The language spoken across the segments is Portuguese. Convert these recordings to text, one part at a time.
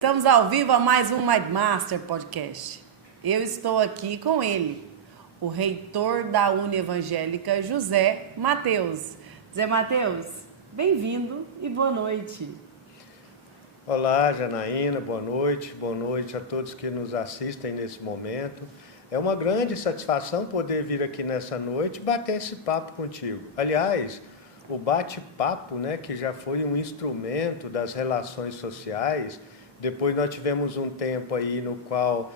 Estamos ao vivo a mais um Mindmaster Podcast. Eu estou aqui com ele, o reitor da Unievangélica, José Mateus. Zé Mateus, bem-vindo e boa noite. Olá, Janaína, boa noite a todos que nos assistem nesse momento. É uma grande satisfação poder vir aqui nessa noite e bater esse papo contigo. Aliás, o bate-papo, que já foi um instrumento das relações sociais. Depois nós tivemos um tempo aí no qual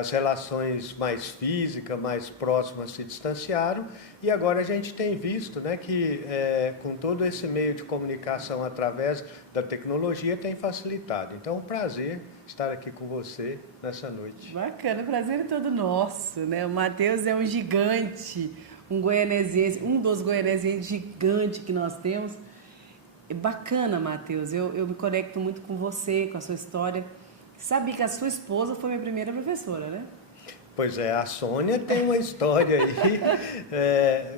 as relações mais físicas, mais próximas se distanciaram, e agora a gente tem visto que com todo esse meio de comunicação através da tecnologia tem facilitado. Então é um prazer estar aqui com você nessa noite. Bacana, o prazer é todo nosso, né? O Mateus é um gigante, um goianesiense, um dos goianesienses gigantes que nós temos. É bacana, Mateus, eu me conecto muito com você, com a sua história. Sabia que a sua esposa foi minha primeira professora, né? Pois é, a Sônia tem uma história aí.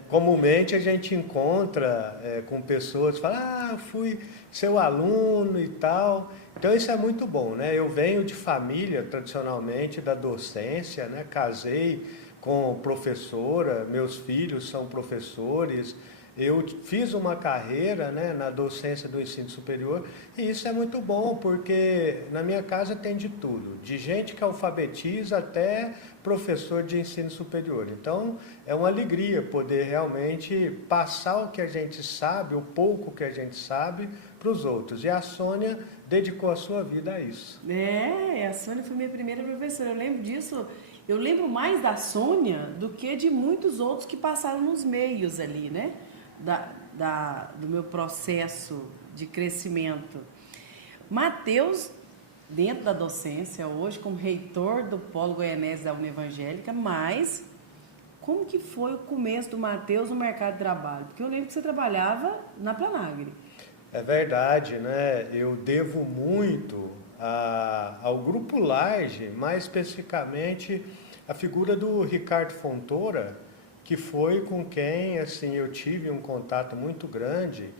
Comumente a gente encontra com pessoas que falam, fui seu aluno e tal. Então isso é muito bom, né? Eu venho de família, tradicionalmente, da docência, né? Casei com professora, meus filhos são professores. Eu fiz uma carreira na docência do ensino superior, e isso é muito bom, porque na minha casa tem de tudo, de gente que alfabetiza até professor de ensino superior. Então é uma alegria poder realmente passar o que a gente sabe, o pouco que a gente sabe, para os outros. E a Sônia dedicou a sua vida a isso. A Sônia foi minha primeira professora, eu lembro disso. Eu lembro mais da Sônia do que de muitos outros que passaram nos meios ali, né? Do meu processo de crescimento. Mateus, dentro da docência, hoje como reitor do Polo Goianese da Unievangélica, mas como que foi o começo do Mateus no mercado de trabalho? Porque eu lembro que você trabalhava na Planagre. É verdade, Eu devo muito ao Grupo Laje, mais especificamente a figura do Ricardo Fontoura, que foi com quem eu tive um contato muito grande.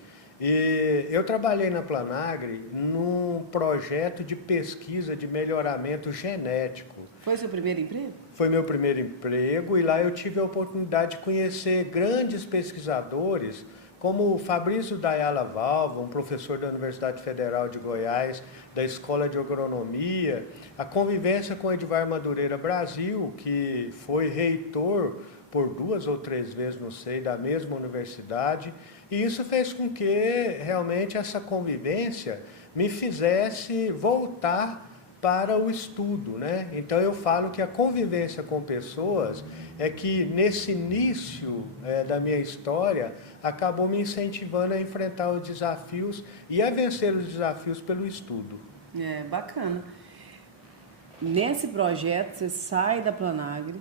E eu trabalhei na Planagre num projeto de pesquisa de melhoramento genético. Foi seu primeiro emprego? Foi meu primeiro emprego, e lá eu tive a oportunidade de conhecer grandes pesquisadores, como o Fabrício Dayala Valva, um professor da Universidade Federal de Goiás, da Escola de Agronomia, a convivência com Edvar Madureira Brasil, que foi reitor por 2 ou 3 vezes, não sei, da mesma universidade, e isso fez com que realmente essa convivência me fizesse voltar para o estudo, Então eu falo que a convivência com pessoas é que nesse início da minha história acabou me incentivando a enfrentar os desafios e a vencer os desafios pelo estudo. Bacana. Nesse projeto você sai da Planagre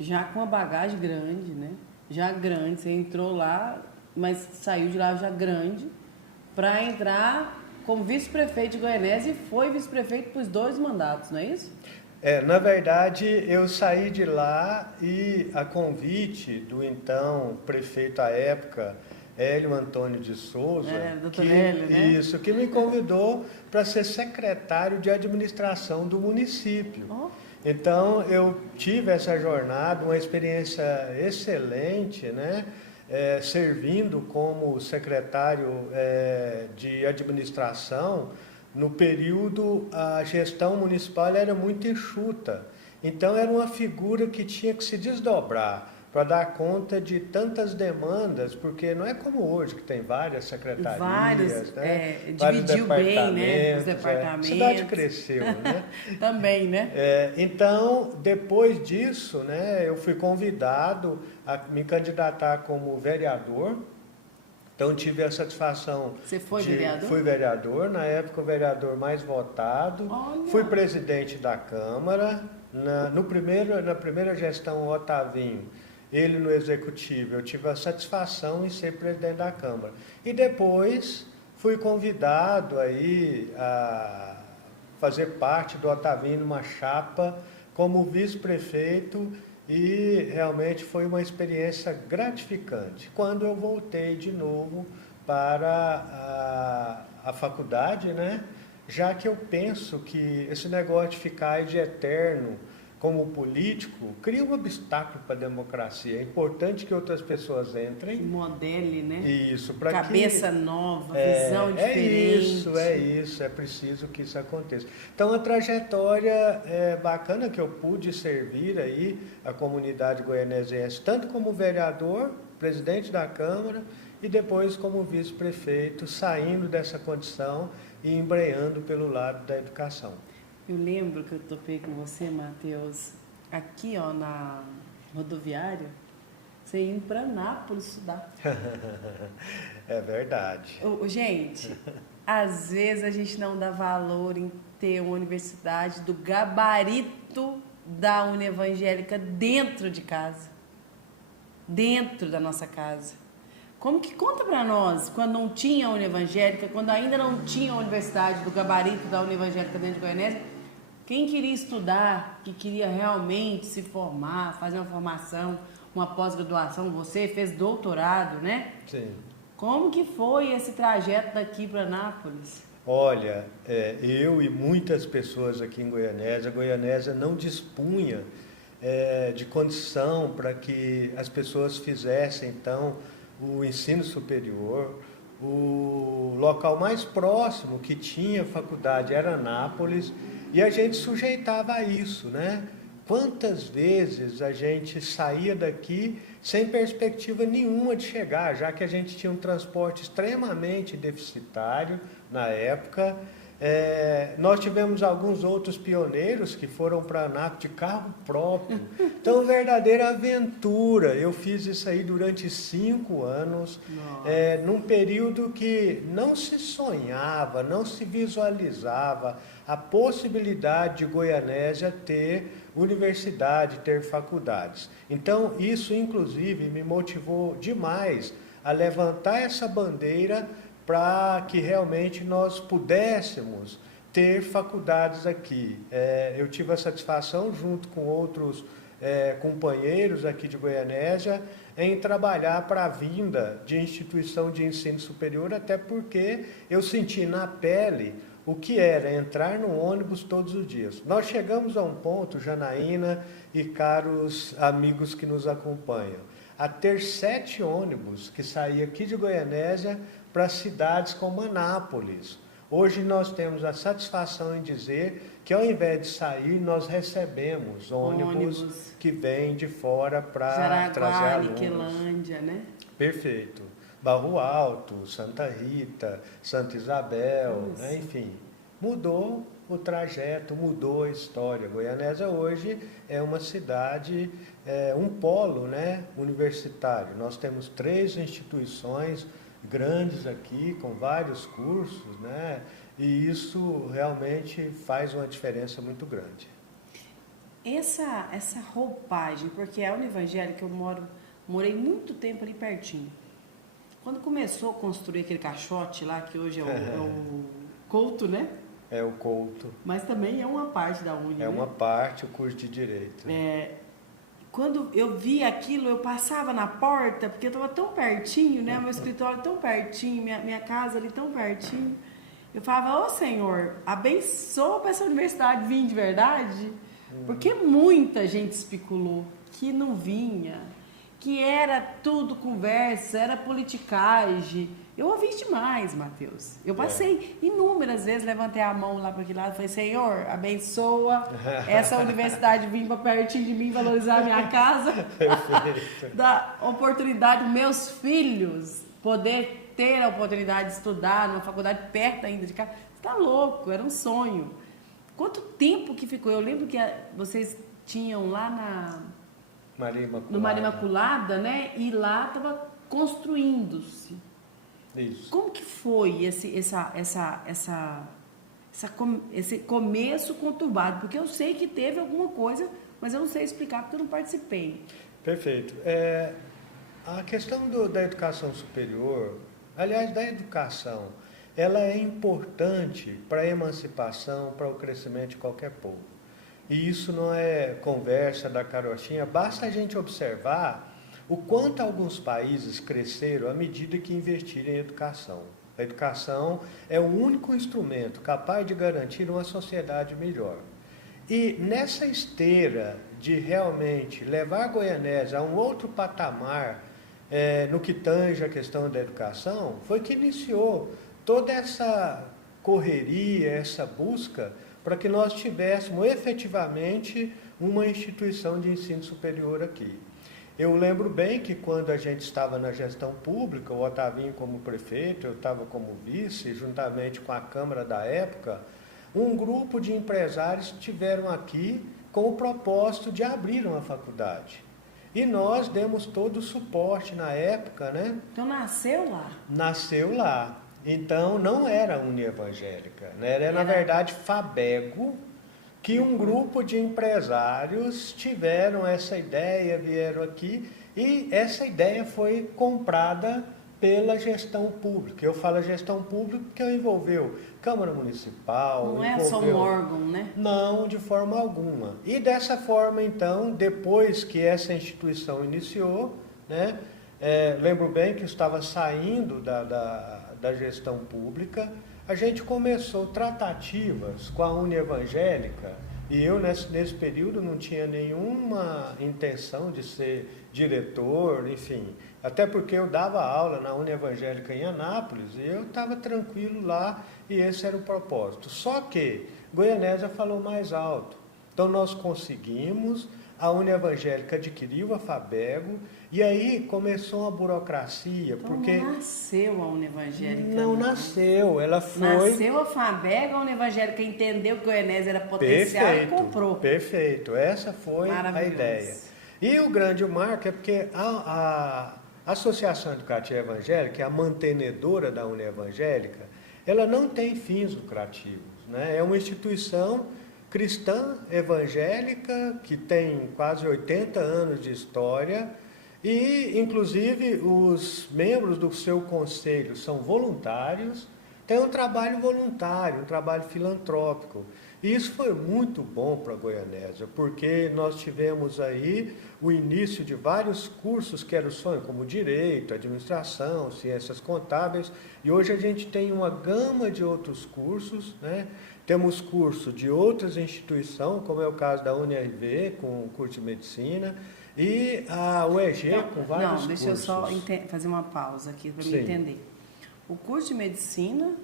já com uma bagagem grande, Já grande, você entrou lá, mas saiu de lá já grande, para entrar como vice-prefeito de Goianésia, e foi vice-prefeito por 2 mandatos, não é isso? Na verdade, eu saí de lá e a convite do então prefeito à época, Hélio Antônio de Souza, Hélio, que me convidou para ser secretário de administração do município. Oh. Então, eu tive essa jornada, uma experiência excelente, servindo como secretário de administração. No período, a gestão municipal era muito enxuta. Então, era uma figura que tinha que se desdobrar para dar conta de tantas demandas, porque não é como hoje, que tem várias secretarias, vários dividiu bem, os departamentos. A cidade cresceu, Também, Então, depois disso, eu fui convidado a me candidatar como vereador. Então, tive a satisfação. Você foi vereador? Fui vereador, na época o vereador mais votado. Olha. Fui presidente da Câmara. Na primeira gestão, o Otavinho, ele no executivo, eu tive a satisfação em ser presidente da Câmara. E depois fui convidado aí a fazer parte do Otavinho numa chapa como vice-prefeito, e realmente foi uma experiência gratificante. Quando eu voltei de novo para a faculdade, já que eu penso que esse negócio de ficar de eterno como político cria um obstáculo para a democracia. É importante que outras pessoas entrem. Modele, né? Isso, para que... Cabeça nova, visão diferente. É preciso que isso aconteça. Então, a trajetória é bacana que eu pude servir aí a comunidade goianesense, tanto como vereador, presidente da Câmara, e depois como vice-prefeito, saindo dessa condição e embreando pelo lado da educação. Eu lembro que eu topei com você, Matheus, aqui ó, na rodoviária, você indo para Anápolis estudar. É verdade. Gente, às vezes a gente não dá valor em ter uma universidade do gabarito da Univangélica dentro de casa. Dentro da nossa casa. Como que conta para nós, quando não tinha a Univangélica, quando ainda não tinha a universidade do gabarito da Univangélica dentro de Goianésia, quem queria estudar, que queria realmente se formar, fazer uma formação, uma pós-graduação, você fez doutorado, né? Sim. Como que foi esse trajeto daqui para Anápolis? Olha, eu e muitas pessoas aqui em Goianésia não dispunha de condição para que as pessoas fizessem, então, o ensino superior. O local mais próximo que tinha faculdade era Anápolis e a gente sujeitava a isso, né? Quantas vezes a gente saía daqui sem perspectiva nenhuma de chegar, já que a gente tinha um transporte extremamente deficitário na época. Nós tivemos alguns outros pioneiros que foram para Anápolis de carro próprio. Então, verdadeira aventura. Eu fiz isso aí durante 5 anos, num período que não se sonhava, não se visualizava a possibilidade de Goianésia ter universidade, ter faculdades. Então, isso, inclusive, me motivou demais a levantar essa bandeira para que realmente nós pudéssemos ter faculdades aqui. Eu tive a satisfação, junto com outros companheiros aqui de Goianésia, em trabalhar para a vinda de instituição de ensino superior, até porque eu senti na pele o que era entrar no ônibus todos os dias. Nós chegamos a um ponto, Janaína e caros amigos que nos acompanham, a ter 7 ônibus que saíam aqui de Goianésia para cidades como Anápolis. Hoje nós temos a satisfação em dizer que ao invés de sair, nós recebemos ônibus que vêm de fora para trazer alunos. Niquelândia, né? Perfeito. Barro Alto, Santa Rita, Santa Isabel, né? Enfim, mudou o trajeto, mudou a história. Goianésia hoje é uma cidade, um polo, né, universitário. Nós temos 3 instituições grandes aqui, com vários cursos, né? E isso realmente faz uma diferença muito grande. Essa roupagem, porque a Univangélica eu morei muito tempo ali pertinho. Quando começou a construir aquele caixote lá, que hoje é o Couto, né? É o Couto. Mas também é uma parte da Uni, uma parte, o curso de Direito. Quando eu vi aquilo, eu passava na porta, porque eu estava tão pertinho, né? Meu escritório tão pertinho, minha casa ali tão pertinho. Eu falava, ô Senhor, abençoa para essa universidade vir de verdade. Porque muita gente especulou que não vinha, que era tudo conversa, era politicagem. Eu ouvi demais, Matheus. Eu passei inúmeras vezes, levantei a mão lá para aquele lado e falei, Senhor, abençoa essa universidade vir para pertinho de mim, valorizar a minha casa, dar oportunidade aos meus filhos poder ter a oportunidade de estudar numa faculdade perto ainda de casa. Você tá louco, era um sonho. Quanto tempo que ficou? Eu lembro que vocês tinham lá no Maria Imaculada, né? E lá estava construindo-se. Isso. Como que foi esse começo conturbado? Porque eu sei que teve alguma coisa, mas eu não sei explicar porque eu não participei. Perfeito. A questão da educação superior, aliás, da educação, ela é importante para a emancipação, para o crescimento de qualquer povo. E isso não é conversa da carochinha, basta a gente observar o quanto alguns países cresceram à medida que investiram em educação. A educação é o único instrumento capaz de garantir uma sociedade melhor. E nessa esteira de realmente levar a Goianésia a um outro patamar, no que tange a questão da educação, foi que iniciou toda essa correria, essa busca, para que nós tivéssemos efetivamente uma instituição de ensino superior aqui. Eu lembro bem que quando a gente estava na gestão pública, o Otavinho como prefeito, eu estava como vice, juntamente com a Câmara da época, um grupo de empresários estiveram aqui com o propósito de abrir uma faculdade. E nós demos todo o suporte na época, né? Então nasceu lá? Nasceu lá. Então não era Unievangélica, né? Era na verdade Fabego, que um grupo de empresários tiveram essa ideia, vieram aqui, e essa ideia foi comprada pela gestão pública. Eu falo gestão pública porque envolveu Câmara Municipal. Não é só um órgão, né? Não, de forma alguma. E dessa forma, então, depois que essa instituição iniciou, né, lembro bem que eu estava saindo da gestão pública, a gente começou tratativas com a Unievangélica, e eu nesse período não tinha nenhuma intenção de ser diretor, enfim, até porque eu dava aula na Unievangélica em Anápolis e eu estava tranquilo lá e esse era o propósito. Só que Goianésia falou mais alto, então nós conseguimos, a Unievangélica adquiriu a Fabego e aí começou uma burocracia. Então porque não nasceu a Unievangélica. Não nasceu, ela foi... Nasceu a Fabego, a Unievangélica entendeu que Goianésia era potencial e comprou. Perfeito, essa foi a ideia. E o grande marco é porque a Associação Educativa Evangélica, que é a mantenedora da Unievangélica, ela não tem fins lucrativos, né? É uma instituição cristã evangélica que tem quase 80 anos de história e, inclusive, os membros do seu conselho são voluntários, tem um trabalho voluntário, um trabalho filantrópico. E isso foi muito bom para a Goianésia, porque nós tivemos aí o início de vários cursos que era o sonho, como direito, administração, ciências contábeis, e hoje a gente tem uma gama de outros cursos, né? Temos curso de outras instituições, como é o caso da UniRV, com o curso de medicina, e a UEG com vários cursos. Não, deixa eu só fazer uma pausa aqui para me entender. O curso de medicina,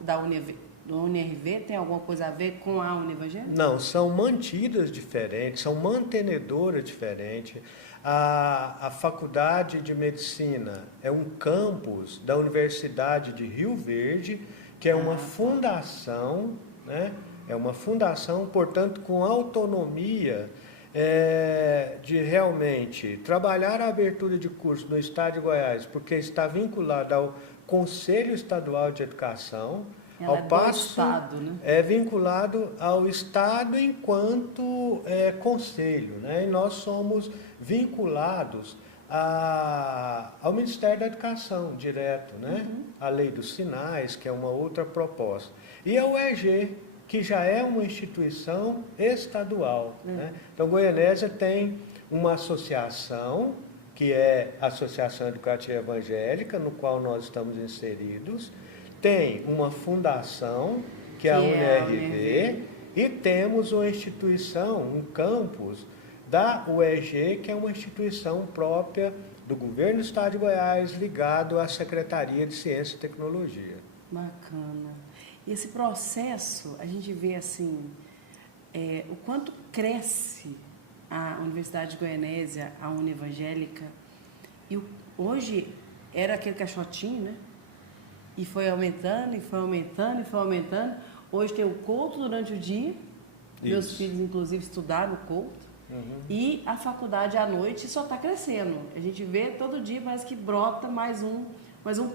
da UniRV tem alguma coisa a ver com a Unievangélica? Não, são mantidas diferentes, são mantenedoras diferentes. A Faculdade de Medicina é um campus da Universidade de Rio Verde, que é uma fundação, né? É uma fundação, portanto, com autonomia de realmente trabalhar a abertura de curso no Estado de Goiás, porque está vinculado ao Conselho Estadual de Educação, ao passo Estado, né? É vinculado ao Estado enquanto conselho, né? E nós somos vinculados ao Ministério da Educação, direto, né? A Lei dos Sinais, que é uma outra proposta. E a UEG, que já é uma instituição estadual, né? Então, Goianésia tem uma associação, que é a Associação Educativa Evangélica, no qual nós estamos inseridos, tem uma fundação, que é a UniRV, e temos uma instituição, um campus, da UEG, que é uma instituição própria do governo do Estado de Goiás, ligado à Secretaria de Ciência e Tecnologia. Bacana. E esse processo, a gente vê assim, o quanto cresce a Universidade de Goianésia, a Unievangélica, e hoje era aquele caixotinho, né? E foi aumentando, e foi aumentando, e foi aumentando. Hoje tem o culto durante o dia, meus filhos inclusive estudaram o culto. E a faculdade à noite só está crescendo. A gente vê todo dia, parece que brota mais um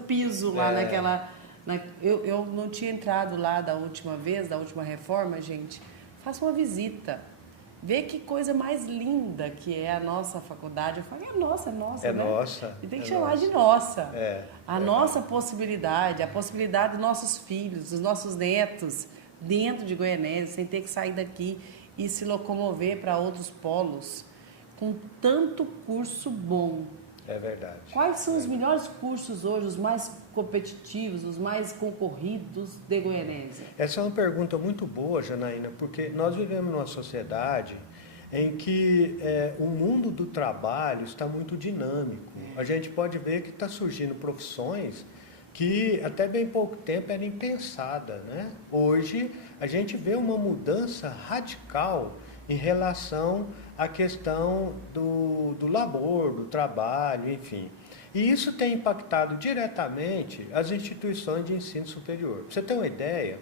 piso lá naquela... Eu não tinha entrado lá da última vez, da última reforma, gente. Faça uma visita. Vê que coisa mais linda que é a nossa faculdade. Eu falo, é nossa, é né? Nossa. E tem que chamar de nossa. A nossa a possibilidade dos nossos filhos, dos nossos netos, dentro de Goianésia, sem ter que sair daqui e se locomover para outros polos, com tanto curso bom. É verdade. Quais são os melhores cursos hoje, os mais competitivos, os mais concorridos de Goianésia? Essa é uma pergunta muito boa, Janaína, porque nós vivemos numa sociedade em que o mundo do trabalho está muito dinâmico. A gente pode ver que está surgindo profissões que até bem pouco tempo eram impensadas, né? Hoje a gente vê uma mudança radical em relação à questão do labor, do trabalho, enfim. E isso tem impactado diretamente as instituições de ensino superior. Para você ter uma ideia,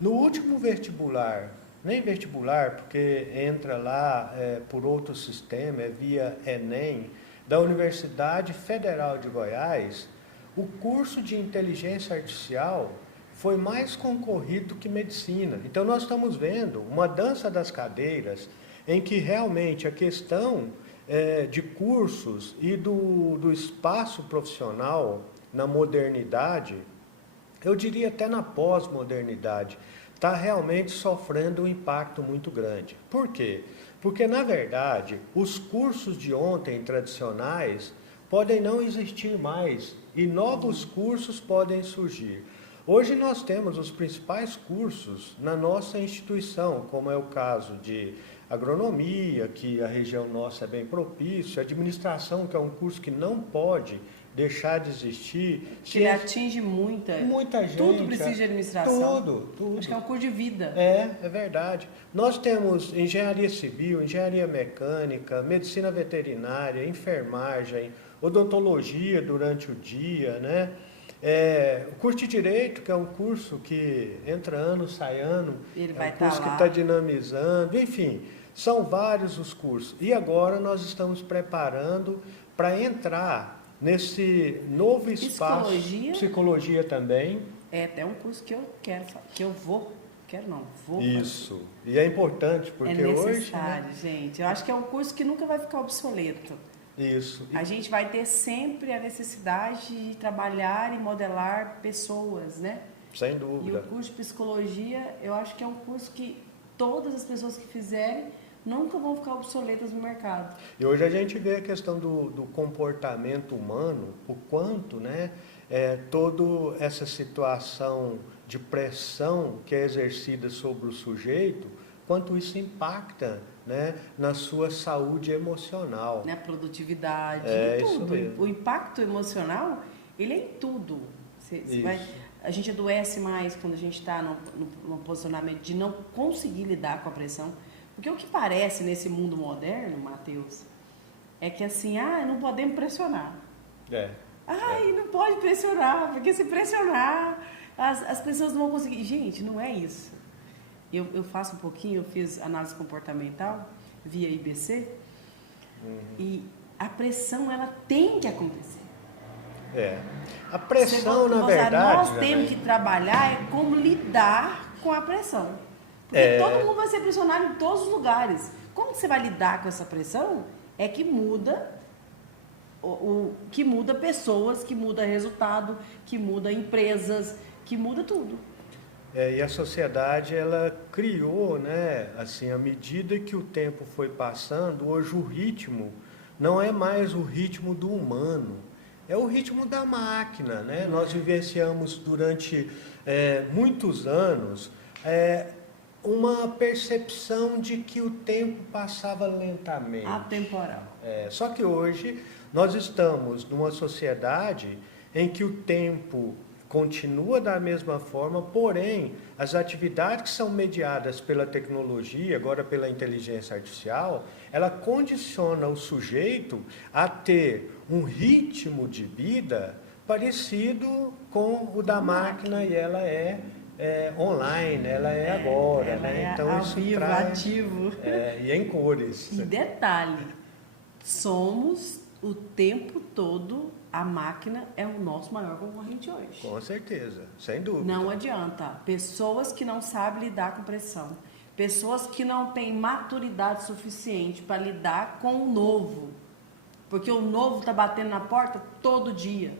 no último vestibular, nem vestibular, porque entra lá por outro sistema, é via Enem, da Universidade Federal de Goiás, o curso de inteligência artificial foi mais concorrido que medicina. Então nós estamos vendo uma dança das cadeiras em que realmente a questão de cursos e do espaço profissional na modernidade, eu diria até na pós-modernidade, está realmente sofrendo um impacto muito grande. Por quê? Porque, na verdade, os cursos de ontem tradicionais podem não existir mais e novos cursos podem surgir. Hoje nós temos os principais cursos na nossa instituição, como é o caso de agronomia, que a região nossa é bem propícia, administração, que é um curso que não pode deixar de existir. Que ele atinge muita gente. Tudo precisa de administração. Tudo. Acho que é um curso de vida. É verdade. Nós temos engenharia civil, engenharia mecânica, medicina veterinária, enfermagem, odontologia durante o dia, né? O curso de Direito, que é um curso que entra ano, sai ano, Ele é vai um curso lá. que está dinamizando, enfim, são vários os cursos. E agora nós estamos preparando para entrar nesse novo espaço. Psicologia também. É até um curso que eu quero, que eu vou. Quero não, vou. Isso. Fazer. E é importante, porque hoje... É necessário, gente. Eu acho que é um curso que nunca vai ficar obsoleto. Isso. A gente vai ter sempre a necessidade de trabalhar e modelar pessoas, né? Sem dúvida. E o curso de psicologia, eu acho que é um curso que todas as pessoas que fizerem nunca vão ficar obsoletas no mercado. E hoje a gente vê a questão do comportamento humano, o quanto, né, toda essa situação de pressão que é exercida sobre o sujeito, quanto isso impacta, né, na sua saúde emocional. Na produtividade, em tudo. Isso mesmo. O impacto emocional, ele é em tudo. A gente adoece mais quando a gente está no posicionamento de não conseguir lidar com a pressão. Porque o que parece nesse mundo moderno, Matheus, é que assim, não podemos pressionar. Não pode pressionar, porque se pressionar, as pessoas não vão conseguir. Gente, não é isso. Eu faço um pouquinho, eu fiz análise comportamental via IBC, e a pressão, ela tem que acontecer. A pressão, na verdade... Nós temos que trabalhar como lidar com a pressão. Porque todo mundo vai ser pressionado em todos os lugares. Como você vai lidar com essa pressão é que muda, que muda pessoas, que muda resultado, que muda empresas, que muda tudo. E a sociedade, ela criou, né, assim, à medida que o tempo foi passando, hoje o ritmo não é mais o ritmo do humano, é o ritmo da máquina, né? Nós vivenciamos durante muitos anos uma percepção de que o tempo passava lentamente. Atemporal. Só que hoje nós estamos numa sociedade em que o tempo continua da mesma forma, porém, as atividades que são mediadas pela tecnologia, agora pela inteligência artificial, ela condiciona o sujeito a ter um ritmo de vida parecido com o da máquina, e ela é online, ela é agora, né? Então ao isso vivo, traz, ativo. E em cores. E detalhe, somos o tempo todo, a máquina é o nosso maior concorrente hoje. Com certeza, sem dúvida. Não adianta. Pessoas que não sabem lidar com pressão, pessoas que não têm maturidade suficiente para lidar com o novo, porque o novo está batendo na porta todo dia.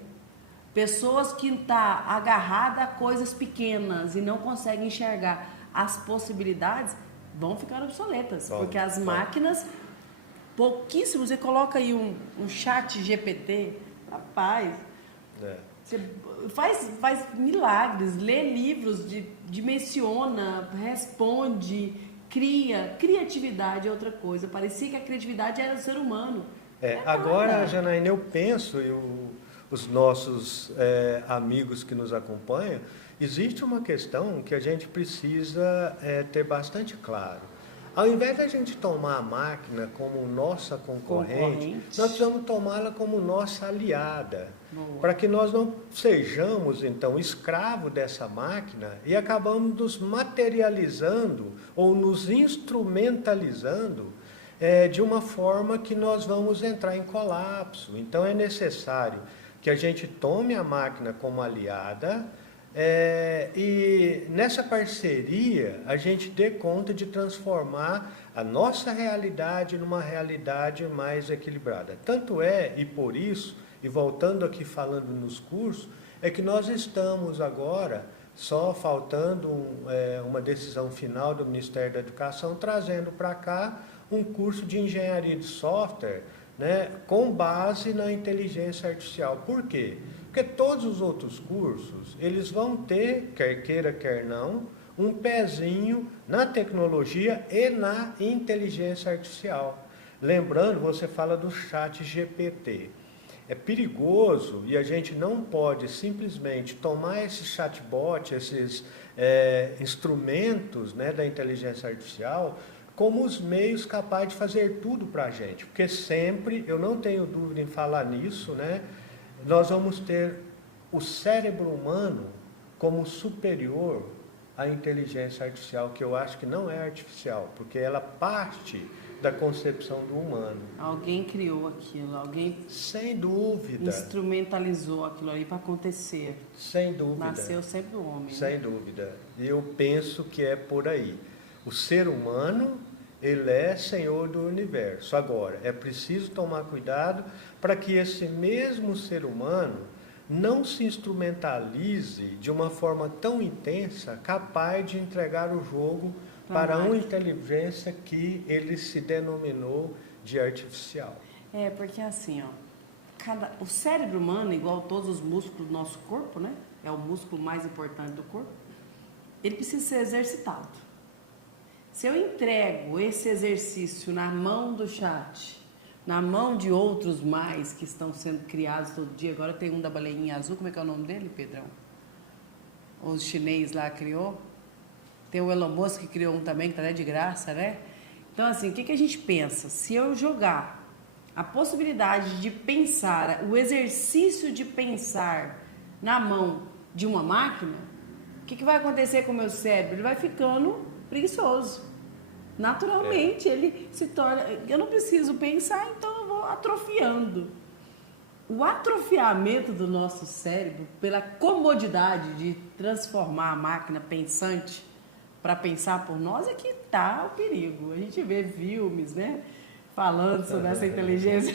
Pessoas que estão agarradas a coisas pequenas e não conseguem enxergar as possibilidades, vão ficar obsoletas, porque as máquinas Pouquíssimo, você coloca aí um chat GPT, rapaz, você faz milagres, lê livros, dimensiona, responde, cria. Criatividade é outra coisa. Parecia que a criatividade era do ser humano. Agora, Janaína, eu penso, os nossos amigos que nos acompanham, existe uma questão que a gente precisa ter bastante claro. Ao invés de a gente tomar a máquina como nossa concorrente, nós precisamos tomá-la como nossa aliada. Para que nós não sejamos, então, escravos dessa máquina e acabamos nos materializando ou nos instrumentalizando de uma forma que nós vamos entrar em colapso. Então, é necessário que a gente tome a máquina como aliada, e nessa parceria a gente dê conta de transformar a nossa realidade numa realidade mais equilibrada. Tanto e por isso, e voltando aqui falando nos cursos, é que nós estamos agora, só faltando uma decisão final do Ministério da Educação, trazendo para cá um curso de engenharia de software, né, com base na inteligência artificial. Por quê? Porque todos os outros cursos, eles vão ter, quer queira, quer não, um pezinho na tecnologia e na inteligência artificial. Lembrando, você fala do chat GPT. É perigoso e a gente não pode simplesmente tomar esse chatbot, esses instrumentos, né, da inteligência artificial, como os meios capazes de fazer tudo para a gente. Porque sempre, eu não tenho dúvida em falar nisso, né, nós vamos ter o cérebro humano como superior à inteligência artificial, que eu acho que não é artificial, porque ela parte da concepção do humano. Alguém criou aquilo, alguém sem dúvida instrumentalizou aquilo aí para acontecer. Sem dúvida. Nasceu sempre o homem. Sem dúvida. E eu penso que é por aí. O ser humano, ele é senhor do universo. Agora, é preciso tomar cuidado para que esse mesmo ser humano não se instrumentalize de uma forma tão intensa, capaz de entregar o jogo para uma inteligência que ele se denominou de artificial. Porque assim, o cérebro humano, igual todos os músculos do nosso corpo, né? É o músculo mais importante do corpo. Ele precisa ser exercitado. Se eu entrego esse exercício na mão do chat, na mão de outros mais que estão sendo criados todo dia, agora tem um da baleinha azul, como é que é o nome dele, Pedrão? O chinês lá criou. Tem o Elon Musk que criou um também, que está de graça, né? Então, assim, o que a gente pensa? Se eu jogar a possibilidade de pensar, o exercício de pensar na mão de uma máquina, o que vai acontecer com o meu cérebro? Ele vai ficando preguiçoso. Naturalmente, ele se torna... Eu não preciso pensar, então eu vou atrofiando. O atrofiamento do nosso cérebro, pela comodidade de transformar a máquina pensante para pensar por nós, é que está o perigo. A gente vê filmes, né, falando sobre essa inteligência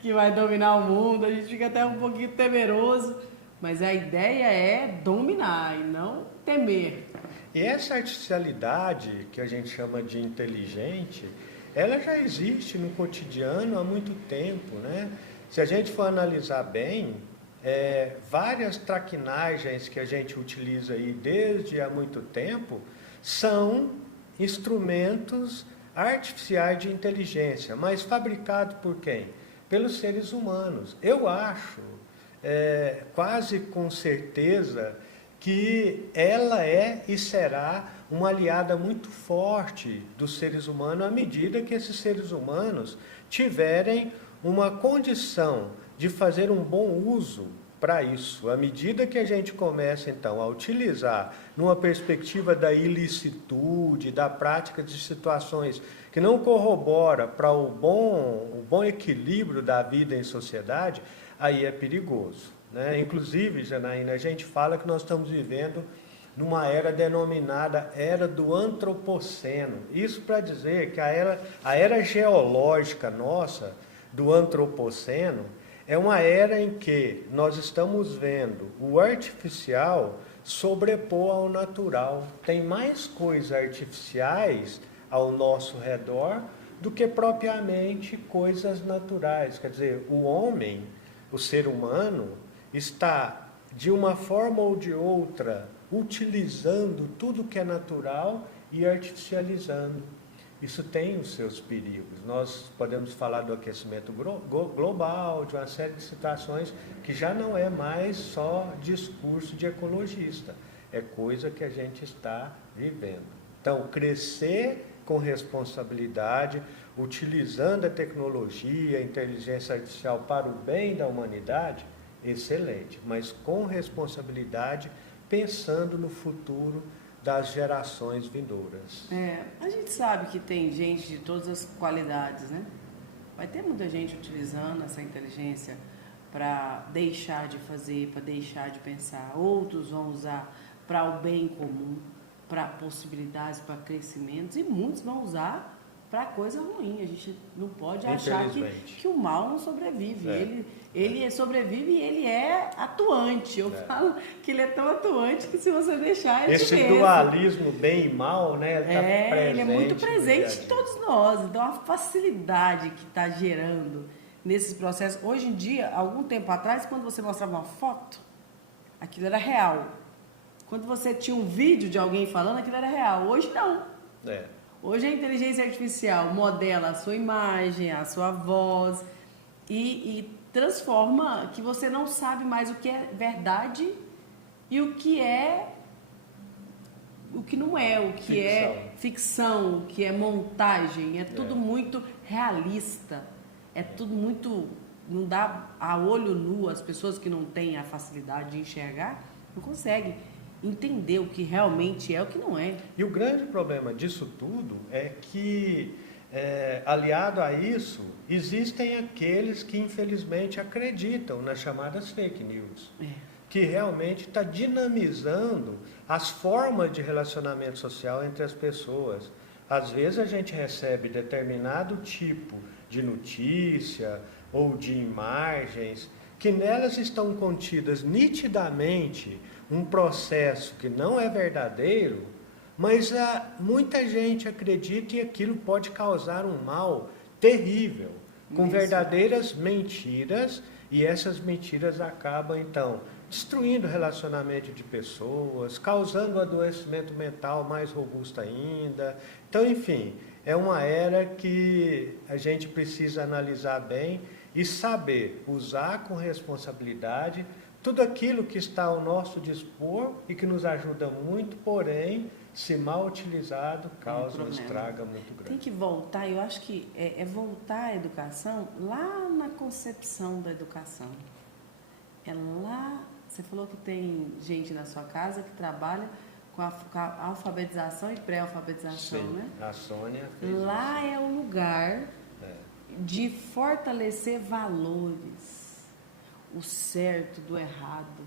que vai dominar o mundo, a gente fica até um pouquinho temeroso, mas a ideia é dominar e não temer. E essa artificialidade que a gente chama de inteligente, ela já existe no cotidiano há muito tempo, né? Se a gente for analisar bem, várias traquinagens que a gente utiliza aí desde há muito tempo são instrumentos artificiais de inteligência, mas fabricados por quem? Pelos seres humanos. Eu acho, quase com certeza, que ela é e será uma aliada muito forte dos seres humanos à medida que esses seres humanos tiverem uma condição de fazer um bom uso para isso. À medida que a gente começa, então, a utilizar numa perspectiva da ilicitude, da prática de situações que não corrobora para o bom equilíbrio da vida em sociedade, aí é perigoso. Né? Inclusive, Janaína, a gente fala que nós estamos vivendo numa era denominada Era do Antropoceno. Isso para dizer que a era geológica nossa, do Antropoceno, é uma era em que nós estamos vendo o artificial sobrepor ao natural. Tem mais coisas artificiais ao nosso redor do que propriamente coisas naturais. Quer dizer, o homem, o ser humano, está de uma forma ou de outra utilizando tudo que é natural e artificializando. Isso tem os seus perigos. Nós podemos falar do aquecimento global, de uma série de situações que já não é mais só discurso de ecologista, é coisa que a gente está vivendo. Então, crescer com responsabilidade, utilizando a tecnologia, a inteligência artificial para o bem da humanidade, excelente, mas com responsabilidade, pensando no futuro das gerações vindouras. A gente sabe que tem gente de todas as qualidades, né? Vai ter muita gente utilizando essa inteligência para deixar de fazer, para deixar de pensar. Outros vão usar para o bem comum, para possibilidades, para crescimentos, e muitos vão usar para coisa ruim. A gente não pode achar que o mal não sobrevive. Ele sobrevive e ele é atuante. Eu falo que ele é tão atuante que se você deixar ele esse dualismo bem e mal, né? Ele é muito presente em todos nós. Então a facilidade que está gerando nesses processos. Hoje em dia, algum tempo atrás, quando você mostrava uma foto, aquilo era real. Quando você tinha um vídeo de alguém falando, aquilo era real. Hoje não. Hoje a inteligência artificial modela a sua imagem, a sua voz e transforma que você não sabe mais o que é verdade e o que não é, o que é ficção, o que é montagem. É tudo muito realista. É tudo muito... Não dá a olho nu, as pessoas que não têm a facilidade de enxergar, não conseguem entender o que realmente é, o que não é. E o grande problema disso tudo é que, aliado a isso, existem aqueles que infelizmente acreditam nas chamadas fake news, que realmente está dinamizando as formas de relacionamento social entre as pessoas. Às vezes a gente recebe determinado tipo de notícia ou de imagens que nelas estão contidas nitidamente um processo que não é verdadeiro, mas muita gente acredita e aquilo pode causar um mal terrível, com verdadeiras mentiras, e essas mentiras acabam, então, destruindo o relacionamento de pessoas, causando um adoecimento mental mais robusto ainda. Então, enfim, é uma era que a gente precisa analisar bem e saber usar com responsabilidade tudo aquilo que está ao nosso dispor e que nos ajuda muito, porém, se mal utilizado, causa um estrago muito grande. Tem que voltar, eu acho que é voltar à educação lá na concepção da educação. É lá, você falou que tem gente na sua casa que trabalha com a alfabetização e pré-alfabetização, né? A Sônia fez lá isso. É o lugar de fortalecer valores. O certo do errado.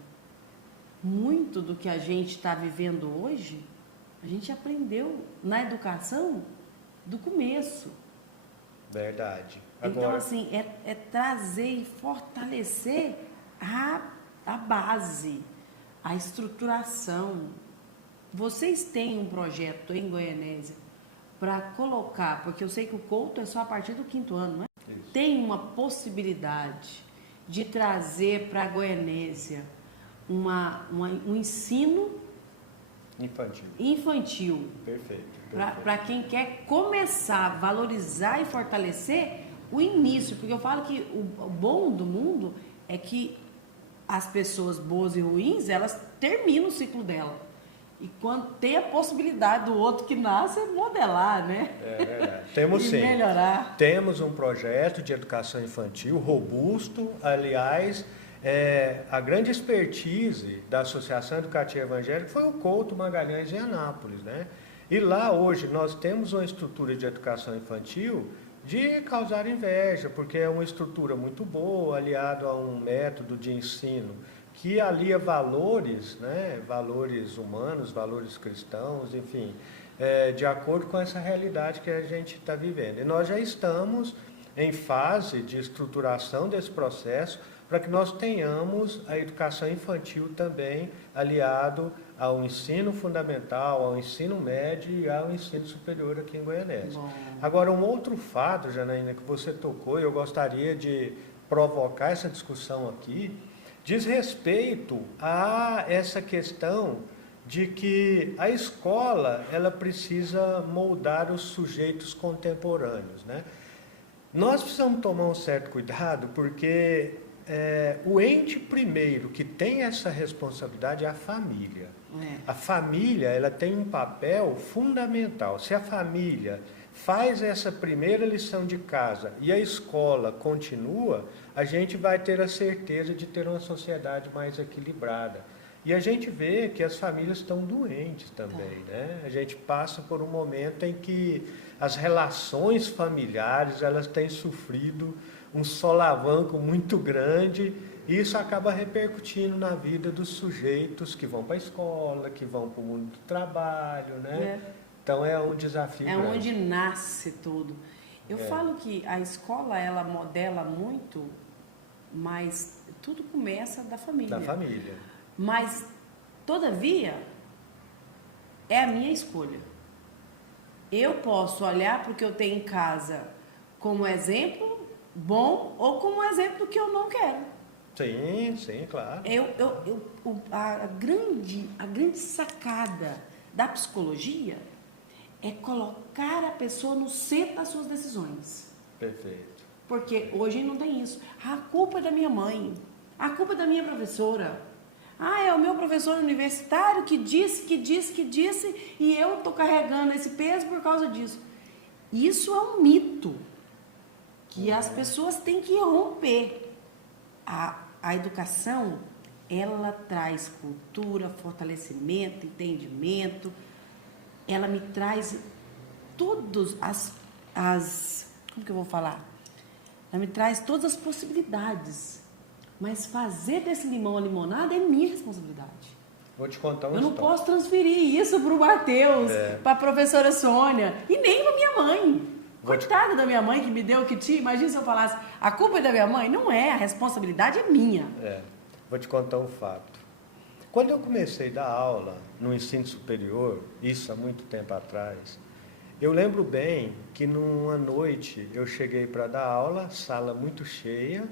Muito do que a gente está vivendo hoje, a gente aprendeu na educação do começo. Verdade. Agora, então, assim, é trazer e fortalecer a base, a estruturação. Vocês têm um projeto em Goianésia para colocar, porque eu sei que o Couto é só a partir do 5º ano, não é? Isso. Tem uma possibilidade de trazer para a Goianésia um ensino infantil. Perfeito. Para quem quer começar a valorizar e fortalecer o início. Porque eu falo que o bom do mundo é que as pessoas boas e ruins, elas terminam o ciclo dela. E quando tem a possibilidade do outro que nasce, é modelar, né? É verdade. Temos sim. Melhorar. Temos um projeto de educação infantil robusto. Aliás, a grande expertise da Associação Educativa Evangélica foi o Couto Magalhães em Anápolis, né? E lá hoje nós temos uma estrutura de educação infantil de causar inveja, porque é uma estrutura muito boa, aliado a um método de ensino que alia valores, né, valores humanos, valores cristãos, enfim, de acordo com essa realidade que a gente está vivendo. E nós já estamos em fase de estruturação desse processo para que nós tenhamos a educação infantil também aliado ao ensino fundamental, ao ensino médio e ao ensino superior aqui em Goianésia. Bom. Agora, um outro fato, Janaína, que você tocou, e eu gostaria de provocar essa discussão aqui, diz respeito a essa questão de que a escola ela precisa moldar os sujeitos contemporâneos, né? Nós precisamos tomar um certo cuidado porque o ente primeiro que tem essa responsabilidade é a família. A família ela tem um papel fundamental. Se a família faz essa primeira lição de casa e a escola continua, a gente vai ter a certeza de ter uma sociedade mais equilibrada. E a gente vê que as famílias estão doentes também, né? A gente passa por um momento em que as relações familiares elas têm sofrido um solavanco muito grande e isso acaba repercutindo na vida dos sujeitos que vão para a escola, que vão para o mundo do trabalho, né? Então é um desafio grande. Onde nasce tudo. Eu falo que a escola ela modela muito, mas tudo começa da família. Da família. Mas, todavia, é a minha escolha. Eu posso olhar para o que eu tenho em casa como exemplo bom ou como exemplo que eu não quero. Sim, claro. A grande sacada da psicologia é colocar a pessoa no centro das suas decisões. Perfeito. Porque hoje não tem isso. A culpa é da minha mãe, a culpa é da minha professora. É o meu professor universitário que disse, e eu estou carregando esse peso por causa disso. Isso é um mito que as pessoas têm que romper. A educação, ela traz cultura, fortalecimento, entendimento. Ela me traz todas como que eu vou falar? Ela me traz todas as possibilidades. Mas fazer desse limão a limonada é minha responsabilidade. Vou te contar uma história. Eu não história. posso transferir isso para o Matheus, para a professora Sônia, e nem para minha mãe. Coitada da minha mãe que me deu o que tinha. Imagina se eu falasse, a culpa é da minha mãe? Não é, a responsabilidade é minha. Vou te contar um fato. Quando eu comecei a dar aula no ensino superior, isso há muito tempo atrás, eu lembro bem que numa noite eu cheguei para dar aula, sala muito cheia,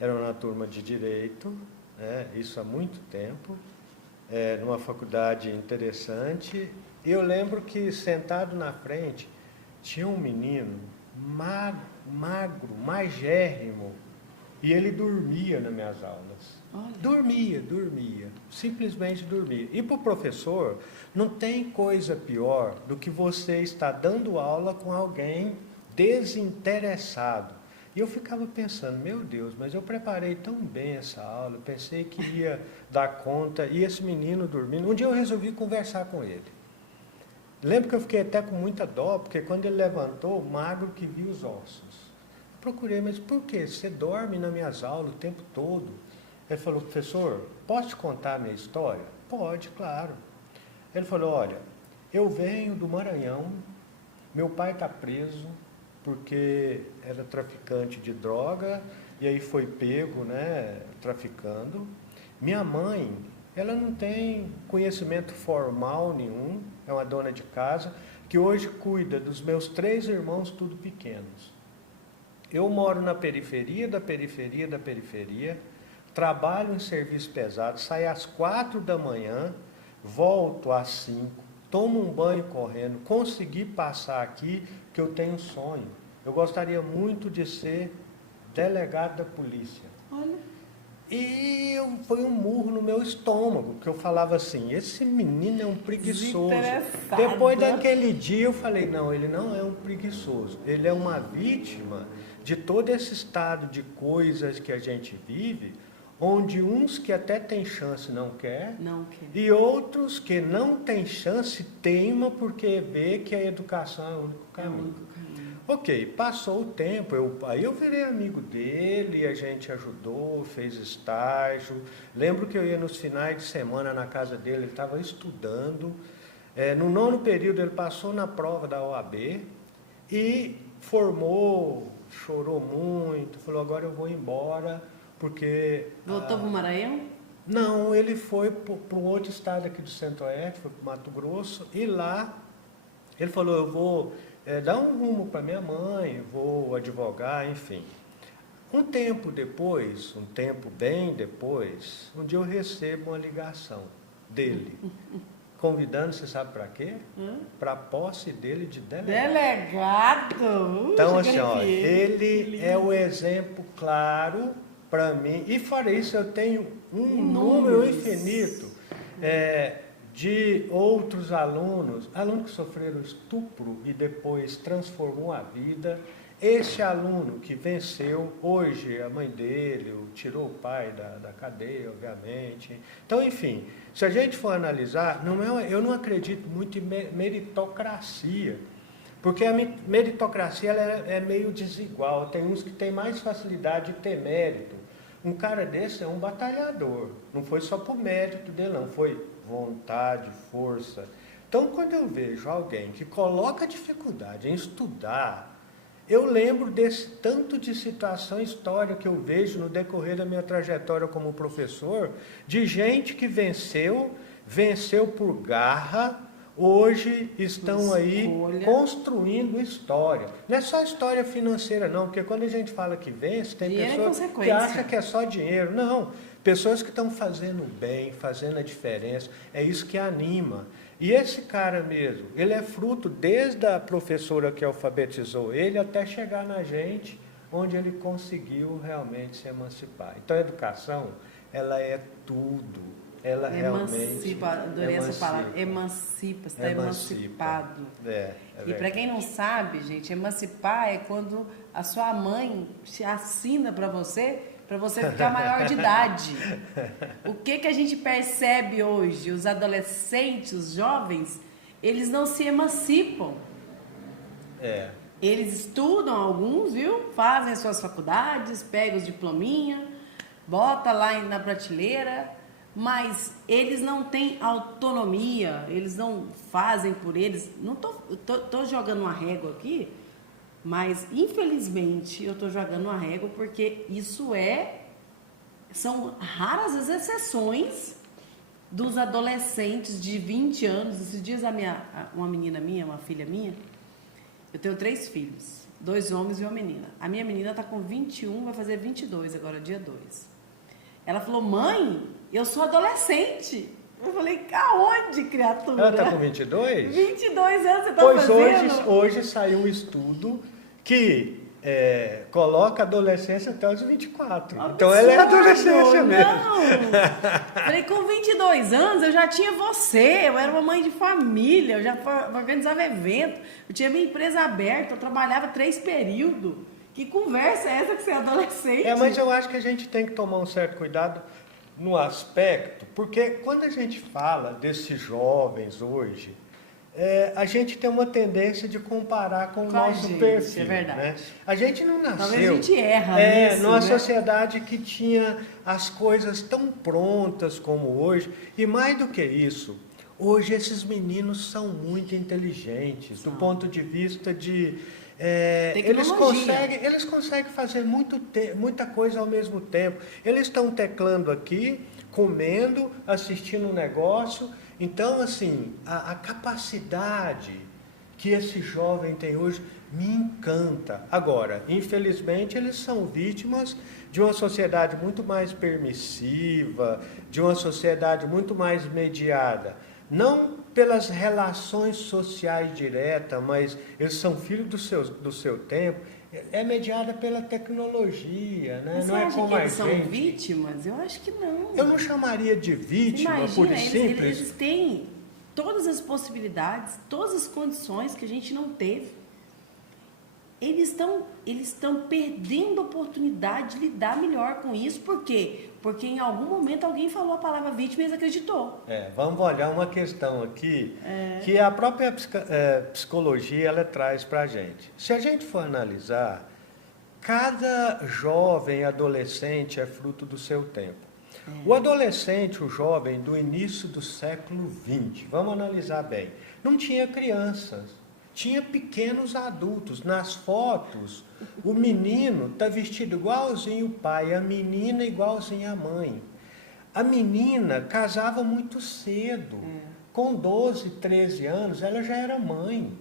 era na turma de Direito, isso há muito tempo, numa faculdade interessante. E eu lembro que sentado na frente tinha um menino magro, magérrimo, e ele dormia nas minhas aulas. Olha. Dormia, simplesmente dormia. E para o professor, não tem coisa pior do que você estar dando aula com alguém desinteressado. E eu ficava pensando, meu Deus, mas eu preparei tão bem essa aula, eu pensei que ia dar conta, e esse menino dormindo. Um dia eu resolvi conversar com ele. Lembro que eu fiquei até com muita dó, porque quando ele levantou, magro que viu os ossos. Procurei, mas por quê? Você dorme nas minhas aulas o tempo todo? Ele falou, professor, posso te contar a minha história? Pode, claro. Ele falou, olha, eu venho do Maranhão, meu pai está preso, porque era traficante de droga, e aí foi pego, traficando. Minha mãe, ela não tem conhecimento formal nenhum, é uma dona de casa, que hoje cuida dos meus 3 irmãos, tudo pequenos. Eu moro na periferia, trabalho em serviço pesado, saio às 4 da manhã, volto às 5, tomo um banho correndo, consegui passar aqui, que eu tenho um sonho. Eu gostaria muito de ser delegado da polícia. Olha. E foi um murro no meu estômago, que eu falava assim, esse menino é um preguiçoso. Depois daquele dia eu falei, não, ele não é um preguiçoso, ele é uma vítima de todo esse estado de coisas que a gente vive, onde uns que até tem chance não quer, e outros que não tem chance teima porque vê que a educação é o único caminho. Ok, passou o tempo, aí eu virei amigo dele, a gente ajudou, fez estágio. Lembro que eu ia nos finais de semana na casa dele, ele estava estudando. No 9º período ele passou na prova da OAB e formou, chorou muito, falou, agora eu vou embora, porque... Voltou para o Maranhão? Não, ele foi para um outro estado aqui do Centro-Oeste, foi para o Mato Grosso, e lá ele falou, eu vou dar um rumo para minha mãe, vou advogar, enfim. Um tempo depois, um tempo bem depois, um dia eu recebo uma ligação dele, convidando, você sabe para quê? Para a posse dele de delegado. Delegado! Então, assim, ó, ele é o exemplo claro para mim, e fora isso eu tenho um número infinito de outros alunos que sofreram estupro e depois transformou a vida. Esse aluno que venceu, hoje a mãe dele tirou o pai da cadeia, obviamente. Então, enfim, se a gente for analisar, eu não acredito muito em meritocracia, porque a meritocracia ela é meio desigual. Tem uns que têm mais facilidade de ter mérito. Um cara desse é um batalhador, não foi só por mérito dele, não, foi vontade, força. Então, quando eu vejo alguém que coloca dificuldade em estudar, eu lembro desse tanto de situação histórica que eu vejo no decorrer da minha trajetória como professor, de gente que venceu por garra, hoje estão aí construindo história. Não é só história financeira não, porque quando a gente fala que vence, tem pessoas que acham que é só dinheiro. Não, pessoas que estão fazendo bem, fazendo a diferença, é isso que anima. E esse cara mesmo, ele é fruto desde a professora que alfabetizou ele até chegar na gente, onde ele conseguiu realmente se emancipar. Então a educação, ela é tudo. Ela realmente adorei essa palavra, emancipa, você está emancipado. E para quem não sabe, gente, emancipar é quando a sua mãe te assina para você ficar maior de idade. O que a gente percebe hoje? Os adolescentes, os jovens, eles não se emancipam. Eles estudam alguns, viu? Fazem suas faculdades, pegam os diplominha, bota lá na prateleira, mas eles não têm autonomia, eles não fazem por eles. Não tô jogando uma régua aqui, mas infelizmente eu tô jogando uma régua porque são raras as exceções dos adolescentes de 20 anos. Esses dias uma menina minha, uma filha minha, eu tenho 3 filhos, 2 homens e uma menina. A minha menina tá com 21, vai fazer 22 agora, dia 2. Ela falou, mãe, eu sou adolescente. Eu falei, aonde, criatura? Ela está com 22? 22 anos você está fazendo? Pois hoje saiu um estudo que coloca a adolescência até os 24. Absurdo, então ela é adolescência mesmo. Não! Falei, com 22 anos eu já tinha você, eu era uma mãe de família, eu já organizava evento, eu tinha minha empresa aberta, eu trabalhava 3 períodos. Que conversa é essa que você é adolescente? Mas eu acho que a gente tem que tomar um certo cuidado no aspecto, porque quando a gente fala desses jovens hoje, a gente tem uma tendência de comparar com o nosso perfil. É verdade. Né? A gente não nasceu... Talvez a gente erra nisso, numa né? sociedade que tinha as coisas tão prontas como hoje, e mais do que isso, hoje esses meninos são muito inteligentes, do ponto de vista de... Eles conseguem fazer muita coisa ao mesmo tempo. Eles estão teclando aqui, comendo, assistindo um negócio. Então, assim, a capacidade que esse jovem tem hoje me encanta. Agora, infelizmente, eles são vítimas de uma sociedade muito mais permissiva, de uma sociedade muito mais mediada. Não pelas relações sociais diretas, mas eles são filhos do seu tempo, é mediada pela tecnologia, né? Mas não é como a gente. São vítimas? Eu acho que não. Eu não chamaria de vítima, Imagina, por simples. Eles têm todas as possibilidades, todas as condições que a gente não teve. Eles estão perdendo a oportunidade de lidar melhor com isso. Por quê? Porque em algum momento alguém falou a palavra vítima e eles acreditou. Vamos olhar uma questão aqui que a própria psicologia ela traz para a gente. Se a gente for analisar, cada jovem adolescente é fruto do seu tempo. O adolescente, o jovem do início do século XX, vamos analisar bem, não tinha crianças. Tinha pequenos adultos. Nas fotos, o menino está vestido igualzinho o pai, a menina igualzinho a mãe. A menina casava muito cedo. Com 12, 13 anos, ela já era mãe.